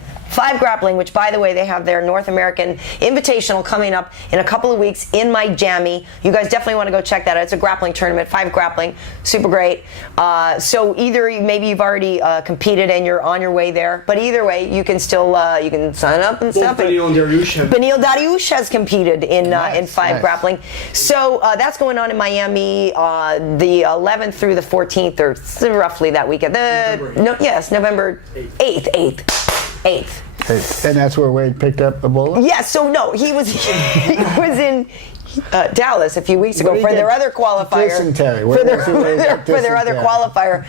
which, by the way, they have their North American Invitational coming up in a couple of weeks in Miami. You guys definitely want to go check that out. It's a grappling tournament, 5 grappling, super great. So either maybe you've already competed and you're on your way there, but either way, you can still you can sign up and stuff. Beneil Dariush has competed in 5 grappling. So that's going on in Miami the 11th through the 14th, or roughly that weekend. November 8th. And that's where Wade picked up Ebola? Yeah, so no, he was in Dallas a few weeks ago for their other qualifier. Dysentery. For their other qualifier.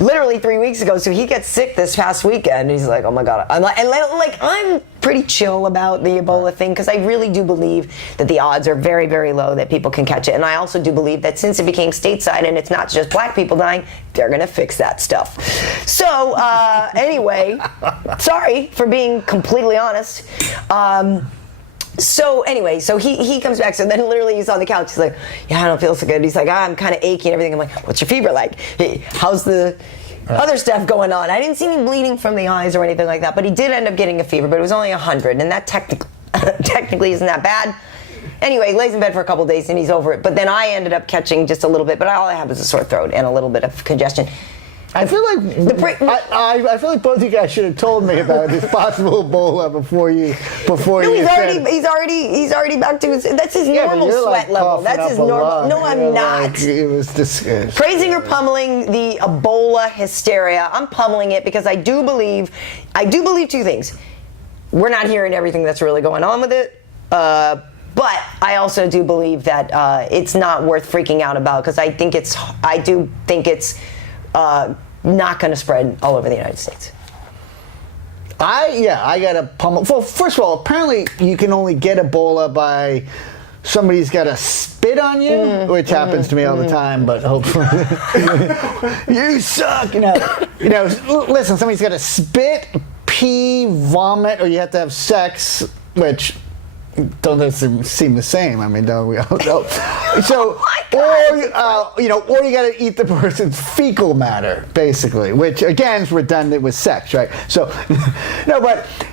literally 3 weeks ago. So he gets sick this past weekend. He's like, oh my God. I'm pretty chill about the Ebola thing because I really do believe that the odds are very, very low that people can catch it. And I also do believe that since it became stateside and it's not just black people dying, they're going to fix that stuff. So anyway, sorry for being completely honest. So anyway, so he comes back. So then literally he's on the couch. He's like, yeah, I don't feel so good. He's like, I'm kind of achy and everything. I'm like, what's your fever like? Hey, how's the other stuff going on? I didn't see any bleeding from the eyes or anything like that, but he did end up getting a fever, but it was only 100, and that technically isn't that bad. Anyway, he lays in bed for a couple days and he's over it. But then I ended up catching just a little bit, but all I had was a sore throat and a little bit of congestion. I feel like I feel like both of you guys should have told me about this possible Ebola before you. He's already back to his. That's his normal sweat level. That's his normal. No, I'm not. It was disgusting. Praising or pummeling the Ebola hysteria. I'm pummeling it because I do believe two things. We're not hearing everything that's really going on with it. But I also do believe that it's not worth freaking out about because I do think it's not going to spread all over the United States. I got a pummel. Well, first of all, apparently you can only get Ebola by somebody's got to spit on you, which happens to me all the time. But hopefully, you suck. Listen, somebody's got to spit, pee, vomit, or you have to have sex, which don't seem the same. I mean, don't we all know? So, or you got to eat the person's fecal matter, basically, which again is redundant with sex, right? So,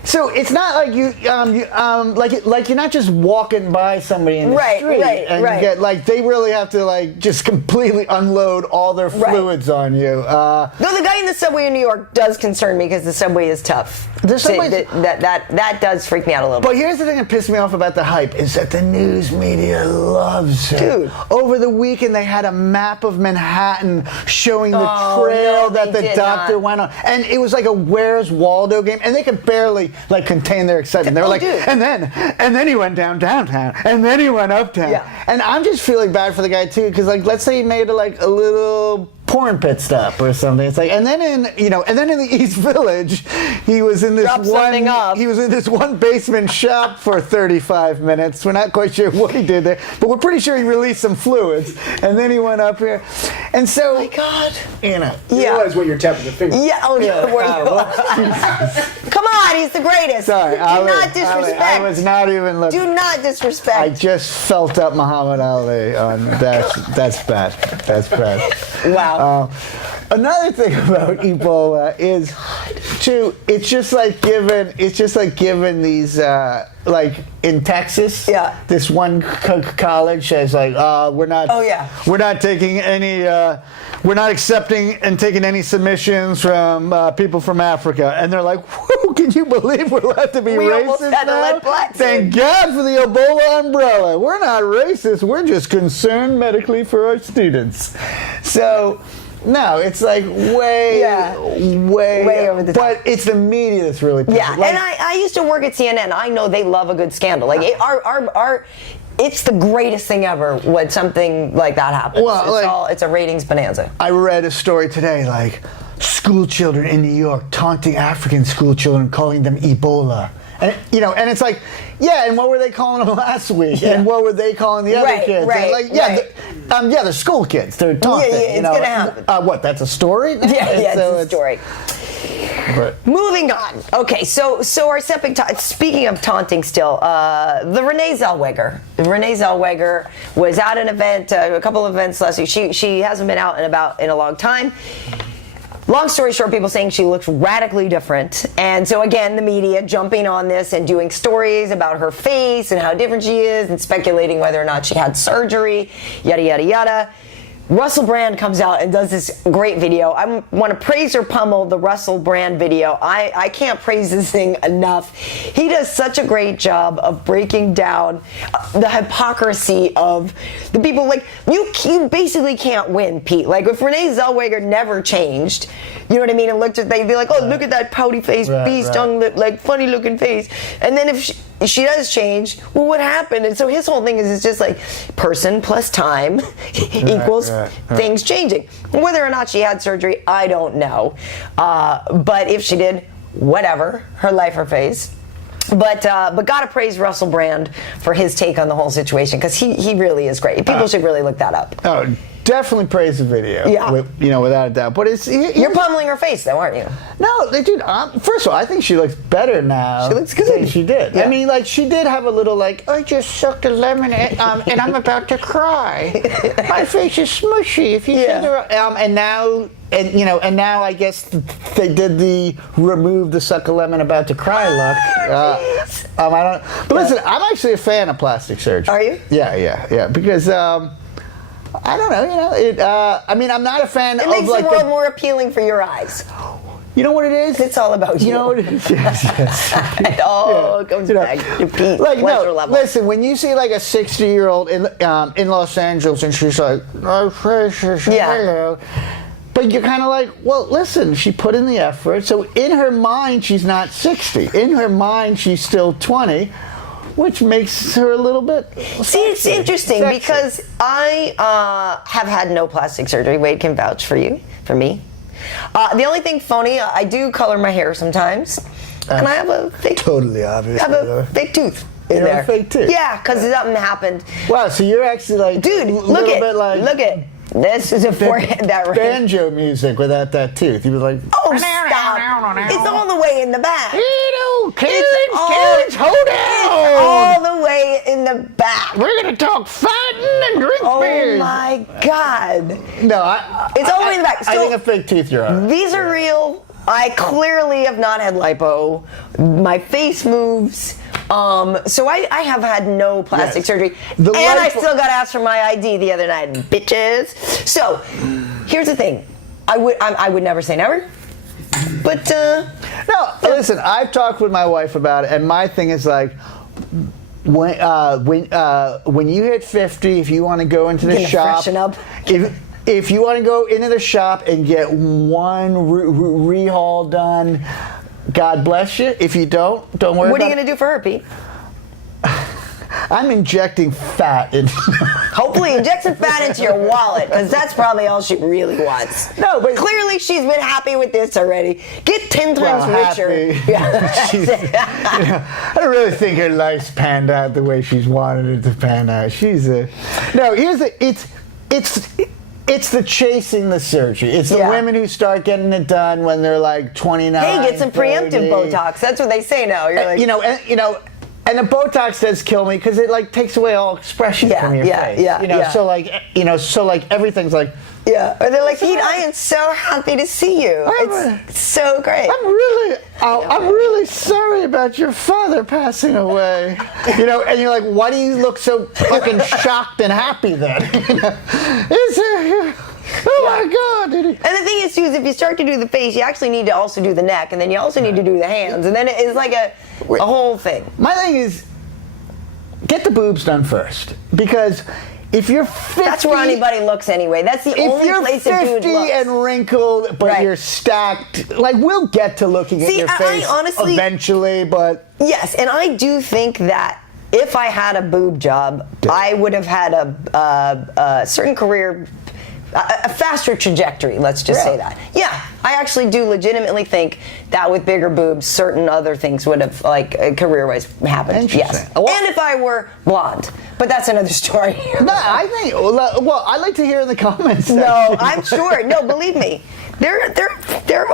so it's not like like you're not just walking by somebody in the street and you get like they really have to like just completely unload all their fluids on you. Though the guy in the subway in New York does concern me because the subway is tough. The subway that does freak me out a little bit. But here's the thing that pissed me off about the hype is that the news media loves it. Dude. Over the weekend they had a map of Manhattan showing the trail that the doctor went on. And it was like a Where's Waldo game and they could barely like contain their excitement. They were like, dude. and then he went downtown and then he went uptown. Yeah. And I'm just feeling bad for the guy too because like let's say he made like a little porn pit stop or something. It's like, and then in the East Village, he was in this one basement shop for 35 minutes. We're not quite sure what he did there, but we're pretty sure he released some fluids. And then he went up here, and so, oh my God, you realize what you're tapping the finger. Yeah, come on, he's the greatest. Sorry, do not disrespect. I was not even looking. Do not disrespect. I just felt up Muhammad Ali on that. That's bad. That's bad. Wow. Another thing about Ebola is, too, it's just like giving these, like in Texas, this one college says like, we're not taking any, we're not accepting and taking any submissions from people from Africa, and they're like, whoa, can you believe we're allowed to be racist now? Thank God for the Ebola umbrella. We're not racist. We're just concerned medically for our students. So. No, it's like way over the top. But it's the media that's really pissed. Yeah, and I used to work at CNN. I know they love a good scandal. Like it's the greatest thing ever when something like that happens. Well, it's a ratings bonanza. I read a story today, like school children in New York taunting African school children, calling them Ebola. And and it's like, and what were they calling them last week? Yeah. And what were they calling the other kids? They're school kids. They're taunting. Yeah, it's gonna happen. What? That's a story? It's a story. But. Moving on. Okay, so our speaking of taunting still, the Renee Zellweger. Renee Zellweger was at an event, a couple of events last week. She hasn't been out and about in a long time. Long story short, people saying she looks radically different. And so again, the media jumping on this and doing stories about her face and how different she is and speculating whether or not she had surgery, yada, yada, yada. Russell Brand comes out and does this great video. I want to praise or pummel the Russell Brand video. I can't praise this thing enough. He does such a great job of breaking down the hypocrisy of the people. Like, you basically can't win, Pete. Like, if Renee Zellweger never changed, you know what I mean, and they'd be like, oh, look at that pouty face, beast, young, like, funny looking face. And then if she does change. Well, what happened? And so his whole thing is it's just like person plus time equals things changing. Whether or not she had surgery, I don't know. But if she did, whatever, her life, her phase. But gotta praise Russell Brand for his take on the whole situation, because he really is great. People should really look that up. Oh, definitely praise the video. Yeah. Without a doubt. But you're pummeling her face, though, aren't you? No, dude. First of all, I think she looks better now. She looks good. Than she did. Yeah. I mean, like, she did have a little, like, I just sucked a lemon and I'm about to cry. My face is smushy. If you said and now. And now I guess they did the remove the suck a lemon about to cry look. I don't. But listen, I'm actually a fan of plastic surgery. Are you? Yeah. Because I don't know. I mean, I'm not a fan. It makes like the world more appealing for your eyes. You know what it is? It's all about you. You know what it is? Yes. It all comes back to peak pleasure level. Listen, when you see like a 60-year-old in Los Angeles and she's like, oh, precious, hello. But you're kind of like, well, listen, she put in the effort. So in her mind, she's not 60. In her mind, she's still 20, which makes her a little bit sexy. See, it's interesting because I have had no plastic surgery. Wade can vouch for me. The only thing phony, I do color my hair sometimes. And I have a fake... Totally obvious. I have a fake tooth in there. A fake tooth? Yeah, because something happened. Wow, so you're actually like... Dude, look at... This is a forehead that right. Banjo music without that tooth. He was like, oh, stop. It's all the way in the back. Kids, hold down. It's all the way in the back. We're going to talk fighting and drink beers. Oh, my God. No, it's all the way in the back. So, I think a fake tooth you're on. These are real. I clearly have not had lipo. My face moves. So I have had no plastic surgery. I still got asked for my ID the other night, bitches. So, here's the thing. I would never say never. But, no, listen, I've talked with my wife about it, and my thing is like, when you hit 50, if you want to go into the shop, freshen up. If you want to go into the shop and get one rehaul done, God bless you. If you don't worry about it. What are you going to do for her, Pete? I'm injecting fat in. Hopefully inject some fat into your wallet, because that's probably all she really wants. No, but clearly she's been happy with this already. Get 10 times richer. Yeah. I don't really think her life's panned out the way she's wanted it to pan out. It's the chasing the surgery. It's the women who start getting it done when they're like 29. Hey, get some 30. preemptive Botox. That's what they say now. You're like, and the Botox does kill me because it like takes away all expression from your face. So like everything's like. Yeah, or they're like, Pete, I am so happy to see you. It's so great. I'm really sorry about your father passing away. And you're like, why do you look so fucking shocked and happy then? Oh my God! And the thing is, too, is if you start to do the face, you actually need to also do the neck, and then you also need to do the hands, and then it's like a whole thing. My thing is, get the boobs done first, because if you're 50, that's where anybody looks anyway. That's the only place a dude looks. If you're 50 and wrinkled, but you're stacked, like we'll get to looking at your face honestly, eventually, but yes, and I do think that if I had a boob job, I would have had a certain career. A faster trajectory, let's just say that. Yeah, I actually do legitimately think that with bigger boobs, certain other things would have, like, career-wise happened. Yes. And if I were blonde. But that's another story. No, I think, well, I'd like to hear in the comments. No, I'm sure. No, believe me. They're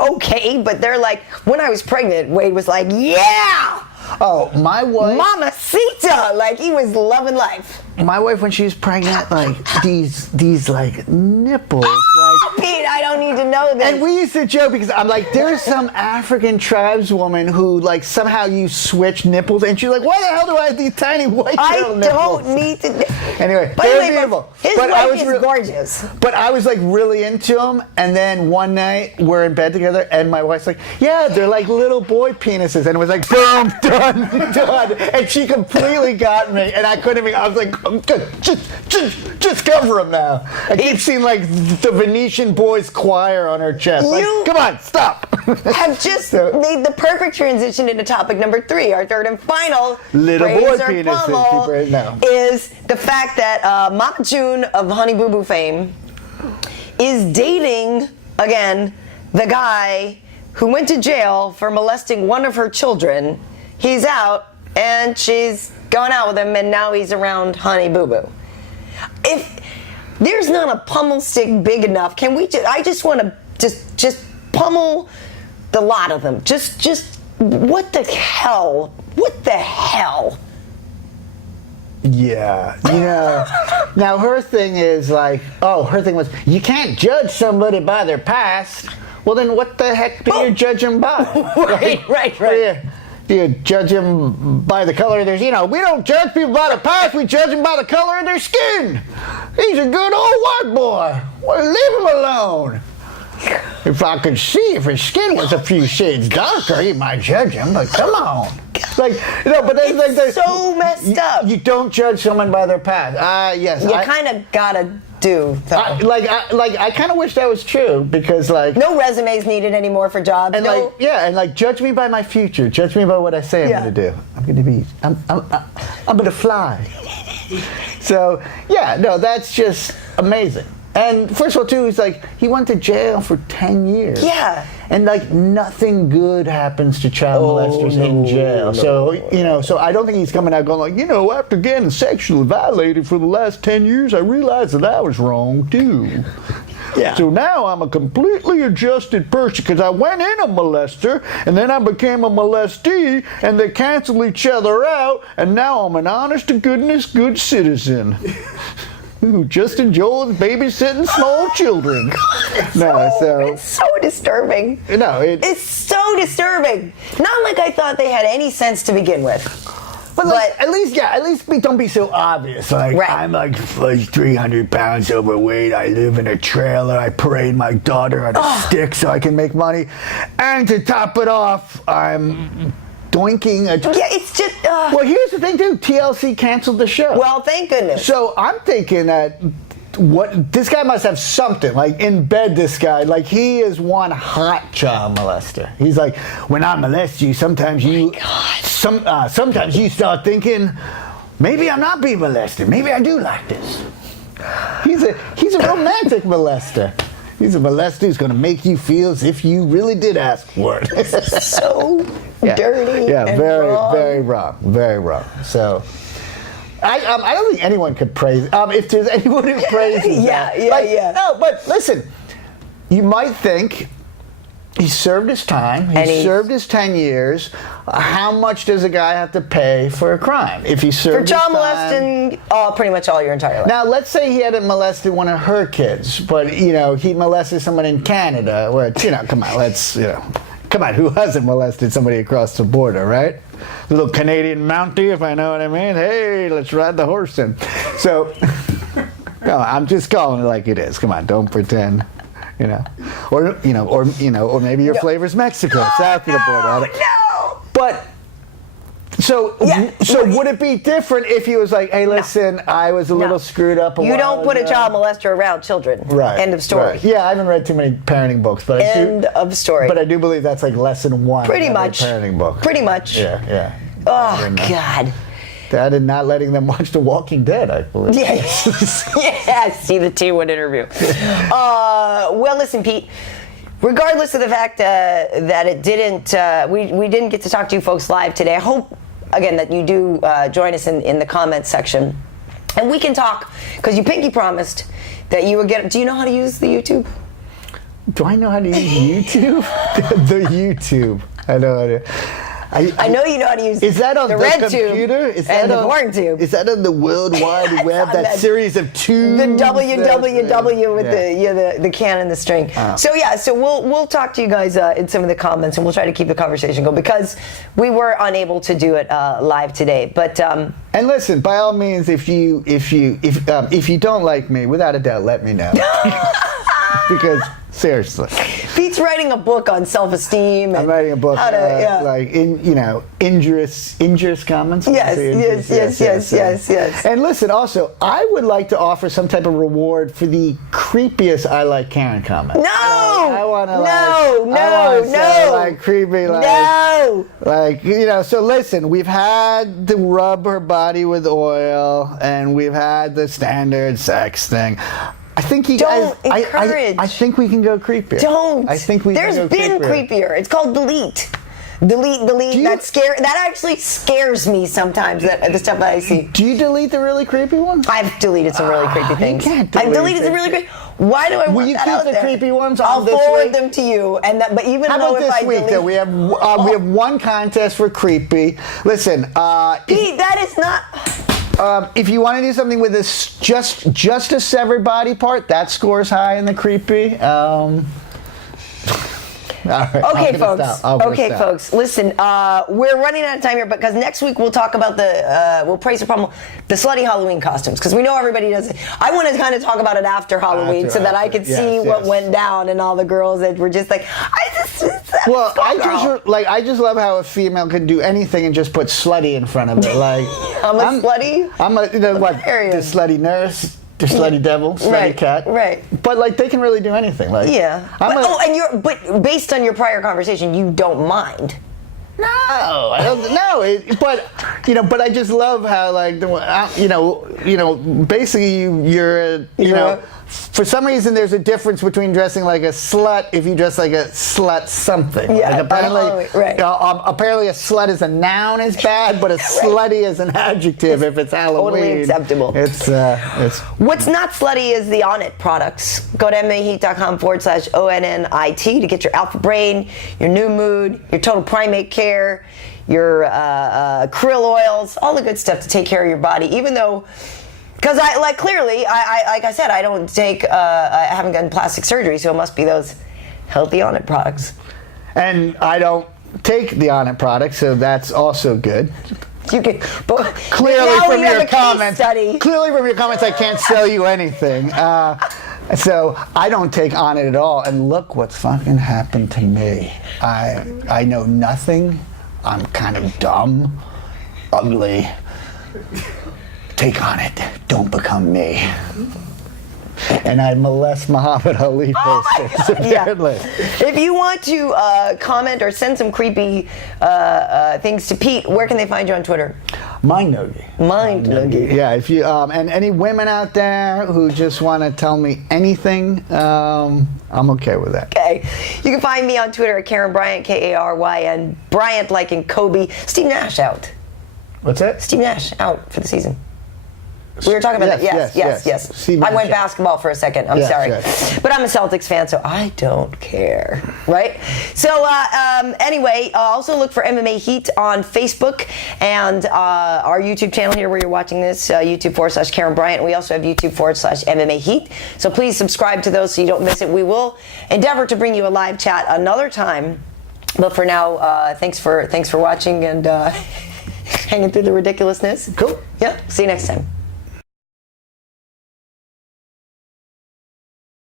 okay, but they're like, when I was pregnant, Wade was like, yeah! Oh, my wife. Mamacita! Like, he was loving life. My wife, when she was pregnant, like, these like, nipples. Oh, Pete, I don't need to know this. And we used to joke because I'm like, there's some African tribeswoman who, like, somehow you switch nipples. And she's like, why the hell do I have these tiny white little nipples? I don't need to. Anyway, they're beautiful. His wife is gorgeous. But I was, like, really into them. And then one night, we're in bed together. And my wife's like, yeah, they're like little boy penises. And it was like, boom, done. And she completely got me. And I couldn't even, I was like, just cover him now. I keep seeing like the Venetian Boys Choir on her chest. Like, come on, stop. have just made the perfect transition into topic number 3, our third and final Little boy razor penises, pummel people right now. is the fact that Mama June of Honey Boo Boo fame is dating, again, the guy who went to jail for molesting one of her children. He's out, and she's going out with him, and now he's around Honey Boo Boo. If there's not a pummel stick big enough, can we I just want to just pummel the lot of them. Just what the hell? What the hell? Yeah, now her thing is like, her thing was, you can't judge somebody by their past. Well, then what the heck do you judge them by? Right. Do you judge them by the color of their, we don't judge people by their past, we judge them by the color of their skin. He's a good old white boy. Well, leave him alone. If I could see if his skin was a few shades darker, he might judge him, but come on. But it's so messed up. You don't judge someone by their past. Yes. You kind of gotta do, though. I kind of wish that was true, because no resumes needed anymore for jobs. And judge me by my future. Judge me by what I say I'm going to do. I'm going to fly. So that's just amazing. And first of all, too, he went to jail for 10 years. Yeah. And nothing good happens to child molesters in jail. So I don't think he's coming out going after getting sexually violated for the last 10 years, I realized that I was wrong too. Yeah. So now I'm a completely adjusted person, because I went in a molester, and then I became a molestee, and they cancel each other out, and now I'm an honest-to-goodness good citizen. Who just enjoys babysitting small children. It's so disturbing. It's so disturbing. Not like I thought they had any sense to begin with. But at least don't be so obvious. I'm 300 pounds overweight. I live in a trailer. I parade my daughter on a stick so I can make money. And to top it off, I'm doinking it's just Well, here's the thing too, TLC canceled the show. Well, thank goodness. So I'm thinking that this guy must have something, in bed, this guy, he is one hot child molester. He's like, when I molest you, sometimes sometimes you start thinking, maybe I'm not being molested, maybe I do like this. He's a romantic molester. He's a molester who's going to make you feel as if you really did ask for it. So dirty. Yeah, and very, wrong. very wrong. Very wrong. So, I don't think anyone could praise. If there's anyone who praises yeah. No, but listen, you might think he served his time. He served his 10 years. How much does a guy have to pay for a crime if he served for child his time? molesting pretty much all your entire life? Now, let's say he hadn't molested one of her kids, but he molested someone in Canada. Which come on, come on, who hasn't molested somebody across the border, right? A little Canadian Mountie, if I know what I mean. Hey, let's ride the horse in. So, no, I'm just calling it like it is. Come on, don't pretend. Or maybe your flavor's Mexico, south of the border. No. But so would it be different if he was like, hey, listen, I was a little screwed up. You don't put a child molester around children. Right. End of story. Right. Yeah, I haven't read too many parenting books, but End of story. But I do believe that's lesson 1. Pretty of much. a parenting book. Pretty much. Yeah. Oh God. That and not letting them watch The Walking Dead, I believe. Yeah, see the T1 interview. Well, listen, Pete. Regardless of the fact that it didn't, we didn't get to talk to you folks live today. I hope, again, that you do join us in the comments section, and we can talk, because you pinky promised that you would get. Do you know how to use the YouTube? Do I know how to use YouTube? The YouTube. I know how to. I know you know how to use is that on the the red computer? tube and the porn tube. Is that on the World Wide Web? That series of tubes? The www with the can and the string. So we'll talk to you guys in some of the comments, and we'll try to keep the conversation going, because we were unable to do it live today. But and listen, by all means, if you don't like me, without a doubt, let me know. Because Seriously. Pete's writing a book on self-esteem. I'm writing a book, how to, like injurious comments. Yes. And listen, also, I would like to offer some type of reward for the creepiest "I like Karyn" comment. No, I want to like creepy, like no. Like, so listen, we've had to rub her body with oil, and we've had the standard sex thing. I think you Don't guys. encourage. I think we can go creepier. Don't. I think we. There's can go been creepier. It's called delete. Delete. That actually scares me sometimes. The stuff that I see. Do you delete the really creepy ones? I've deleted some really creepy things. You can't delete I've deleted some really creepy. Why do I want that out there? Will you keep the creepy ones on I'll this forward week? them to you. But even How though about if this I week? delete, Though we have one contest for creepy. Listen, Pete, that is not. if you want to do something with this, just a severed body part, that scores high in the creepy. All right, Okay, folks. Listen, we're running out of time here because next week we'll talk about we'll praise the problem, the slutty Halloween costumes, because we know everybody does it. I want to kind of talk about it after Halloween so that I could see what went down and all the girls that were just like, I just love how a female can do anything and just put slutty in front of it. Like I'm slutty. I'm the slutty nurse. The slutty devil, slutty cat. Right. But like they can really do anything. Like but based on your prior conversation, you don't mind. No, I don't. No, but I just love how like basically you're for some reason there's a difference between dressing like a slut if you dress like a slut something. Yeah, like apparently, right. Apparently a slut as a noun is bad, but a slutty as an adjective if it's Halloween. Totally acceptable. It's What's not slutty is the Onnit products. Go to MMAheat.com/ONNIT to get your alpha brain, your new mood, your total primate care, your krill oils, all the good stuff to take care of your body, even though. Because I like I said, I don't take, I haven't gotten plastic surgery, so it must be those healthy Onnit products. And I don't take the Onnit products, so that's also good. You can, but clearly from your comments, I can't sell you anything. So I don't take Onnit at all. And look what's fucking happened to me. I know nothing. I'm kind of dumb, ugly. Take Onnit. Don't become me. And I molest Muhammad Ali posters, apparently. Yeah. If you want to comment or send some creepy things to Pete, where can they find you on Twitter? Mind Noogie. Yeah, if you and any women out there who just want to tell me anything, I'm okay with that. Okay. You can find me on Twitter at Karyn Bryant, Karyn, Bryant like in Kobe. Steve Nash out. What's that? Steve Nash out for the season. We were talking about that. Yes. I went basketball for a second. I'm sorry. Yes. But I'm a Celtics fan, so I don't care. Right? So, anyway, also look for MMA Heat on Facebook and our YouTube channel here where you're watching this, YouTube.com/Karyn Bryant. We also have YouTube.com/MMA Heat. So please subscribe to those so you don't miss it. We will endeavor to bring you a live chat another time. But for now, thanks for watching and hanging through the ridiculousness. Cool. Yeah. See you next time.